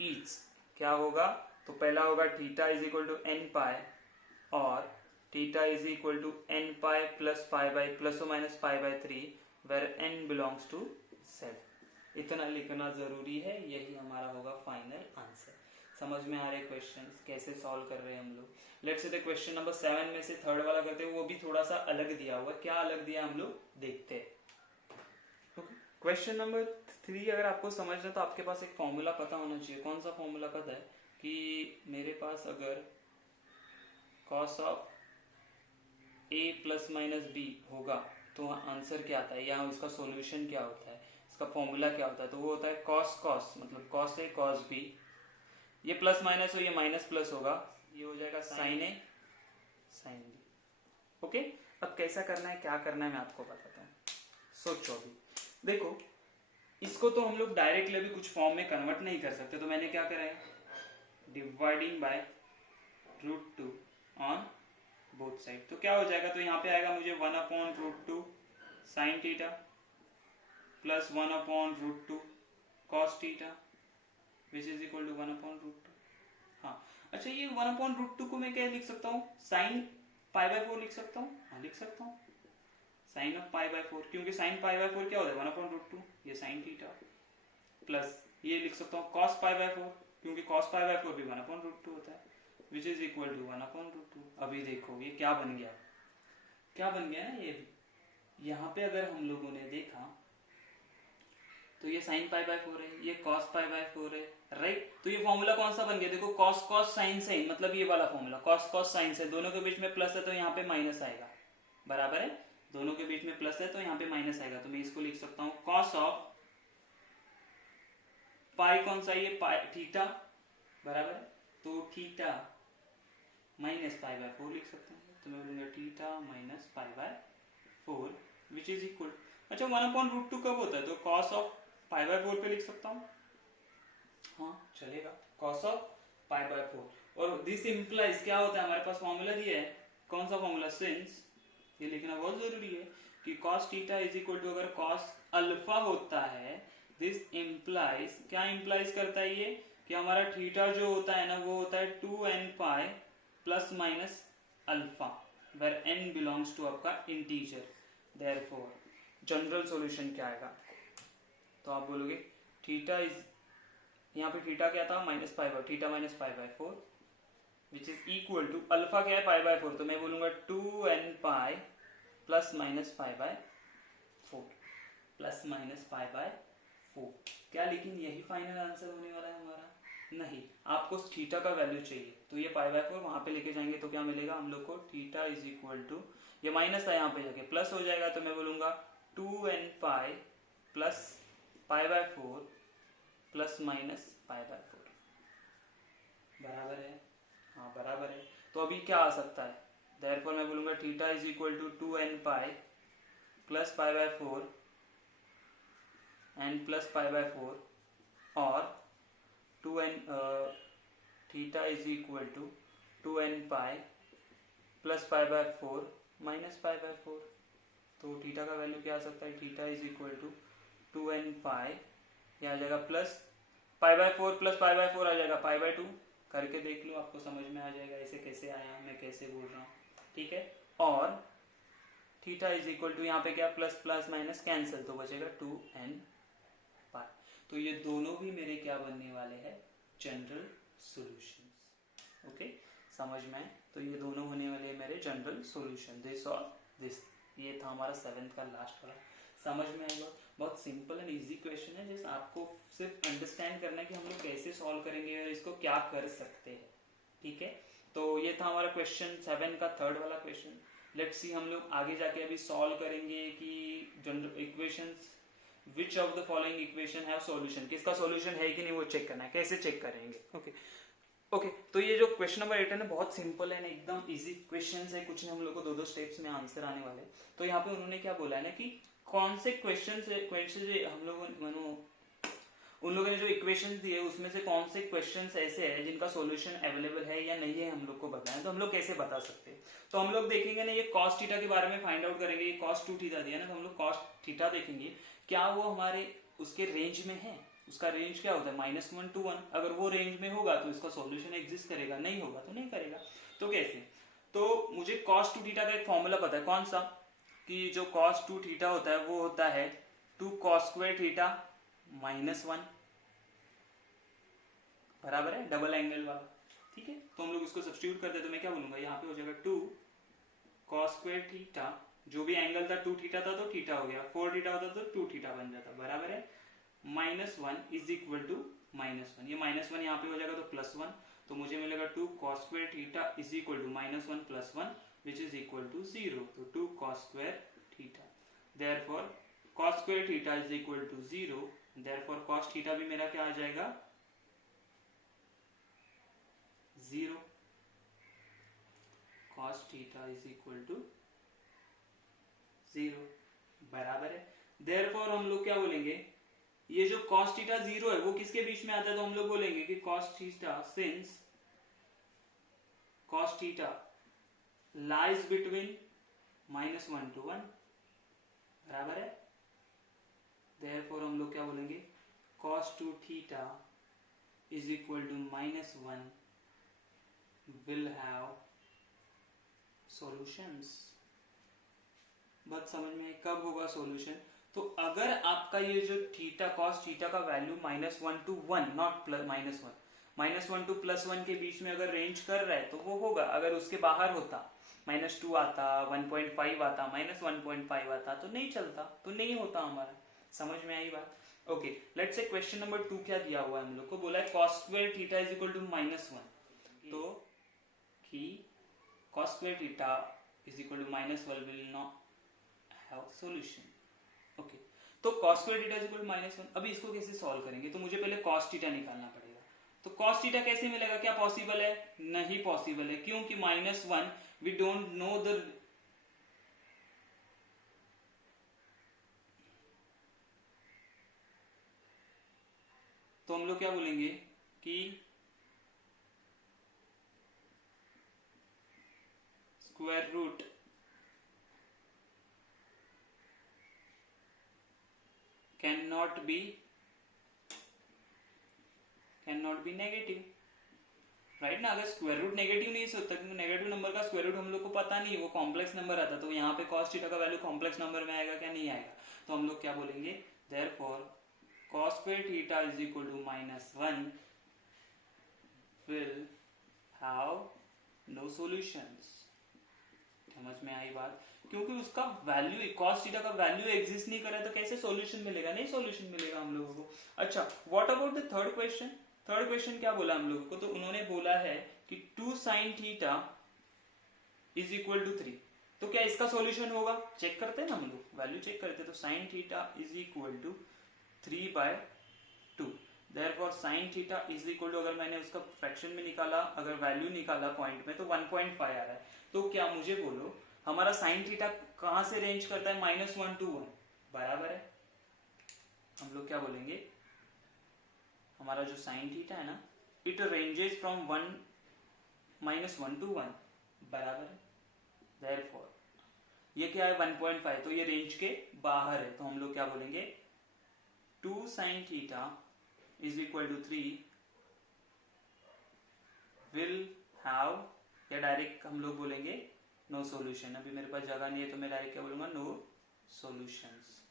is, क्या होगा, तो पहला होगा theta is equal to n pi और theta is equal to n pi plus pi by plus और minus pi by 3, where n belongs to z। इतना लिखना जरूरी है, यही हमारा होगा फाइनल आंसर। समझ में आ रहे क्वेश्चंस कैसे सॉल्व कर रहे हैं हम लोग। लेट्स से क्वेश्चन नंबर 7 में से थर्ड वाला करते हैं, वो भी थोड़ा सा अलग दिया हुआ है, क्या अलग दिया हम लोग देखते हैं। क्वेश्चन नंबर 3 अगर आपको समझना तो आपके पास एक फॉर्मूला पता होना चाहिए। कौन सा फॉर्मूला पता है, कि मेरे पास अगर cos of a plus minus b होगा तो आंसर क्या आता है, या उसका सॉल्यूशन क्या होता है, इसका फॉर्मूला क्या होता है, तो वो होता है cos मतलब cos a cos b, ये प्लस माइनस हो, ये माइनस प्लस होगा, ये हो जाएगा sin a sin b। Okay, अब कैसा करना है, क्या करना है, मैं आपको बताता हूँ, सोचो। अभी देखो, इसको तो हम लोग डायरेक्टली भी कुछ फॉर्म में कन्वर्ट नहीं कर सकते, तो मैंने क्या करा है, dividing by √2 on both side, तो क्या हो जाएगा, तो यहाँ पे आएगा मुझे 1/√2 sin theta plus 1/√2 cos theta which is equal to 1/√2। अच्छा ये 1/√2 को मैं क्या लिख सकता हूँ, साइन π/4 लिख सकता हूँ, हाँ लिख सकता हूँ, साइन ऑफ π/4, क्योंकि साइन π/4 क्या होता है 1/√2, ये साइन थीटा, प्लस ये लिख सकता हूँ cos π/4, क्योंकि cos π/4 भी 1/√2 होता है, विच इज इक्वल टू 1/√2। अभी देखो ये क्या बन गया, क्या बन गया ना, ये यहाँ पे अगर हम लोगों ने देखा तो ये sin π/4 है, ये cos π/4 है, राइट। तो ये फॉर्मूला कौन सा बन गया, देखो cos cos sin sin, मतलब ये वाला formula cos cos sin sin, दोनों के बीच में प्लस है तो यहाँ पे माइनस आएगा, बराबर है, दोनों के बीच में प्लस है तो यहाँ पे माइनस आएगा, तो मैं इसको लिख सकता हूँ cos ऑफ पाई, कौन सा ये पाई थीटा, बराबर है, तो थीटा माइनस π/4 लिख सकते हैं, तो मैं बोलूंगा theta minus π/4 which is equal, अच्छा 1/√2 कब होता है, तो cos ऑफ π/4 पे लिख सकता हूँ, हाँ चलेगा, cos ऑफ π/4, और दिस इंप्लाइज क्या होता है, हमारे पास फॉर्मूला दिया है, कौन सा फॉर्मूला, सिंस, ये लिखना बहुत जरूरी है कि cos theta is equal to, अगर cos अल्फा होता है, दिस इंप्लाइज, क्या इंप्लाइज करता है ये, कि हमारा थीटा जो होता है ना वो होता है 2n pi plus minus alpha, where n belongs to आपका इंटीजर, देयरफॉर जनरल सॉल्यूशन क्या आएगा, तो आप बोलोगे थीटा इज, यहाँ पे थीटा क्या था minus π/4, theta minus π/4 which is equal to, alpha क्या है π/4, तो मैं बोलूंगा 2n pi plus minus π/4, plus minus π/4, क्या, लेकिन यही फाइनल आंसर होने वाला है हमारा, नहीं, आपको थीटा का वैल्यू चाहिए, तो ये π/4 वहां पे लेके जाएंगे तो क्या मिलेगा हम लोग को, थीटा इज इक्वल टू, ये माइनस था यहाँ पे जाके प्लस हो जाएगा, तो मैं बोलूंगा 2n pi plus π/4 plus minus π/4, बराबर है, हाँ बराबर है, तो अभी क्या आ सकता है, देयरफॉर मैं बोलूंगा theta is equal to 2n pi plus π/4 and plus π/4, और 2n theta is equal to 2n pi plus π/4 minus π/4, तो थीटा का वैल्यू क्या आ सकता है, theta is equal to 2n pi, यह आ जाएगा प्लस π/4 प्लस π/4 आ जाएगा π/2, करके देख लो आपको समझ में आ जाएगा ऐसे कैसे आया, मैं कैसे बोल रहा हूँ, ठीक है, और थीटा इज इक्वल टू, यहाँ पे क्या प्लस प्लस माइनस कैंसिल, तो बचेगा 2n पाई, तो ये दोनों भी मेरे क्या बनने वाले हैं, जनरल सॉल्यूशंस, ओके, समझ में आए, तो ये दोनों होने वाले हैं मेरे जनरल सॉल्यूशन, दिस और दिस, ये था हमारा 7th का लास्ट वाला, समझ में आएगा, बहुत सिंपल एंड इजी क्वेश्चन है, जैसे आपको सिर्फ अंडरस्टैंड करना है कि हम लोग कैसे सॉल्व करेंगे और इसको क्या कर सकते हैं, ठीक है, तो ये था हमारा क्वेश्चन 7 का थर्ड वाला क्वेश्चन। लेट्स सी हम लोग आगे जाके अभी सॉल्व करेंगे कि general equations, which of the following equation have solution, किसका सॉल्यूशन है कि नहीं वो चेक करना है, कैसे चेक करेंगे, ओके, तो ये जो क्वेश्चन नंबर 8 है ना बहुत सिंपल है ना, एकदम इजी क्वेश्चन है, कुछ नहीं, हम लोग को दो स्टेप्स में आंसर आने वाले, तो यहाँ पे उन्होंने क्या बोला है ना कि कौन से क्वेश्चन हम लोगों उन लोगों ने जो इक्वेशंस दिए उसमें से कौन से क्वेश्चंस ऐसे हैं जिनका सॉल्यूशन अवेलेबल है या नहीं है हम लोग को बताएं, तो हम लोग कैसे बता सकते हैं, तो हम लोग देखेंगे ना, ये कॉस थीटा के बारे में फाइंड आउट करेंगे, ये कॉस 2 थीटा दिया ना, तो हम लोग कॉस थीटा देखेंगे क्या वो हमारे उसके रेंज में है, उसका रेंज क्या होता है -1 to 1, अगर वो रेंज में होगा तो इसका सॉल्यूशन एग्जिस्ट करेगा, नहीं होगा तो नहीं करेगा, तो कैसे, तो मुझे cos 2 थीटा का एक फॉर्मूला पता है, कौन सा, कि जो cos 2 थीटा होता है वो होता है 2 cos स्क्वायर थीटा -1, बराबर है, डबल एंगल वाला, ठीक है, तो हम लोग इसको सब्स्टिट्यूट करते हैं, तो मैं क्या बोलूंगा, यहाँ पे हो जाएगा 2 cos स्क्वायर थीटा, जो भी एंगल था 2 थीटा था तो थीटा हो गया, 4 थीटा होता तो 2 थीटा बन जाता, बराबर है, -1 इज इक्वल टू -1, ये -1 यहाँ पे हो जाएगा तो +1, तो मुझे मिलेगा 2 cos square theta is equal to -1 + 1 which is equal to 0, तो 2 cos square theta, therefore cos square theta is equal to 0, therefore cos theta भी मेरा क्या आ जाएगा 0, cos theta is equal to 0, बराबर है, देयरफॉर हम लोग क्या बोलेंगे, ये जो cos थीटा 0 है वो किसके बीच में आता है, तो हम लोग बोलेंगे कि cos theta since cos theta lies between -1 to 1, बराबर है, देयरफॉर हम लोग क्या बोलेंगे, cos 2 theta is equal to -1 will have solutions। बात समझ में आई? कब होगा सॉल्यूशन? तो अगर आपका ये जो थीटा कॉस थीटा का वैल्यू -1 to 1 नॉट -1 to +1 के बीच में अगर रेंज कर रहा है तो वो होगा। अगर उसके बाहर होता -2 आता, 1.5 आता, -1.5 आता तो नहीं चलता, तो नहीं होता हमारा। समझ में आई बात? Okay, let's say question number 2 क्या दिया हुआ है हम लोग को? बोला है cos square theta is equal to -1, तो कि cos square theta is equal to -1 will not have solution. Okay, तो cos square theta is equal to -1। अभी इसको कैसे सॉल्व करेंगे? तो मुझे पहले cos थीटा निकालना पड़ेगा। तो cos थीटा कैसे मिलेगा? क्या पॉसिबल है? नहीं पॉसिबल है। क्योंकि -1 वी डोंट नो द, तो हम लोग क्या बोलेंगे कि square root can not be negative, right ना? अगर स्क्वायर रूट नेगेटिव नहीं हो सकता, क्योंकि नेगेटिव नंबर का स्क्वायर रूट हम लोग को पता नहीं, वो कॉम्प्लेक्स नंबर आता, तो यहाँ पे cos थीटा का वैल्यू कॉम्प्लेक्स नंबर में आएगा क्या? नहीं आएगा। तो हम लोग क्या बोलेंगे? Therefore cos square theta is equal to -1 will have no solutions। समझ में आई बात? क्योंकि उसका वैल्यू cos थीटा का वैल्यू एग्जिस्ट नहीं कर रहा है, तो कैसे सॉल्यूशन मिलेगा? नहीं सॉल्यूशन मिलेगा हम लोगों को। अच्छा, what about the third question? Third question क्या बोला हम लोगों को? तो उन्होंने बोला है कि 2 sin theta is equal to 3। तो क्या इसका सॉल्यूशन होगा? चेक करते हैं ना हम लोग, वैल्यू चेक करते हैं। तो sin theta is equal to 3/2। Therefore sin theta is equal to, अगर मैंने उसका फ्रैक्शन में निकाला, अगर वैल्यू निकाला पॉइंट में, तो 1.5 आ रहा है। तो क्या मुझे बोलो, हमारा sin थीटा कहां से रेंज करता है? -1 to 1 बराबर है। हम लोग क्या बोलेंगे? हमारा जो sin थीटा है ना, इट रेंजेस फ्रॉम -1 to 1 बराबर है। देयरफॉर ये क्या है? 1.5, तो ये रेंज के बाहर है। तो हम लोग क्या बोलेंगे? 2 sin theta is equal to 3 will have, या डायरेक्ट हम लोग बोलेंगे नो सॉल्यूशन। अभी मेरे पास जगह नहीं है तो मैं डायरेक्ट क्या बोलूंगा? No solutions.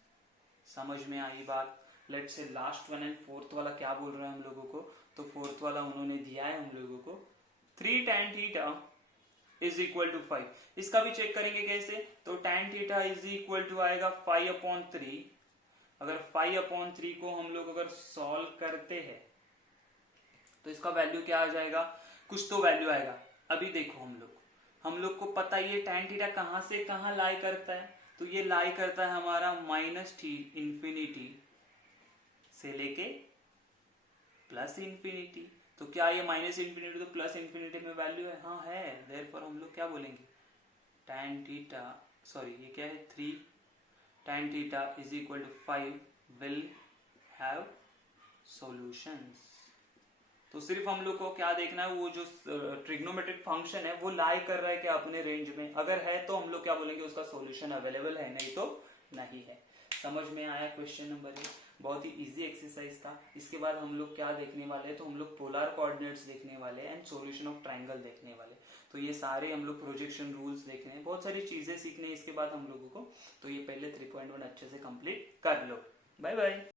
समझ में आई बात? Let's say last one and fourth वाला क्या बोल रहा है हम लोगों को? तो फोर्थ वाला उन्होंने दिया है हम लोगों को 3 tan theta is equal to 5। इसका भी चेक करेंगे कैसे? तो tan theta is equal to आएगा 5/3। अगर 5/3 को हम लोग अगर सॉल्व करते हैं तो इसका वैल्यू क्या आ जाएगा? कुछ तो वैल्यू आएगा। अभी देखो, हम लोग को पता है ये tan थीटा कहां से कहां लाई करता है। तो ये लाई करता है हमारा -∞ से लेके +∞। तो क्या ये -∞ तो +∞ में वैल्यू है? हाँ है। देयरफॉर हम लोग क्या बोलेंगे? tan थीटा, सॉरी ये क्या है? 3 tan theta is equal to 5 will have solutions. तो सिर्फ हम लोग को क्या देखना है? वो जो ट्रिग्नोमेट्रिक फंक्शन है वो लाई कर रहा है क्या अपने रेंज में? अगर है तो हम लोग क्या बोलेंगे? उसका सॉल्यूशन अवेलेबल है, नहीं तो नहीं है। समझ में आया क्वेश्चन नंबर 1? बहुत ही इजी एक्सरसाइज था। इसके बाद हम लोग क्या देखने वाले हैं? तो हम लोग पोलर कोऑर्डिनेट्स देखने वाले हैं एंड सॉल्यूशन ऑफ ट्रायंगल देखने वाले। तो ये सारे हम लोग प्रोजेक्शन रूल्स देखने हैं, बहुत सारी चीजें सीखने हैं इसके बाद हम लोगों को। तो ये पहले 3.1 अच्छे से कंप्लीट कर लो। Bye bye.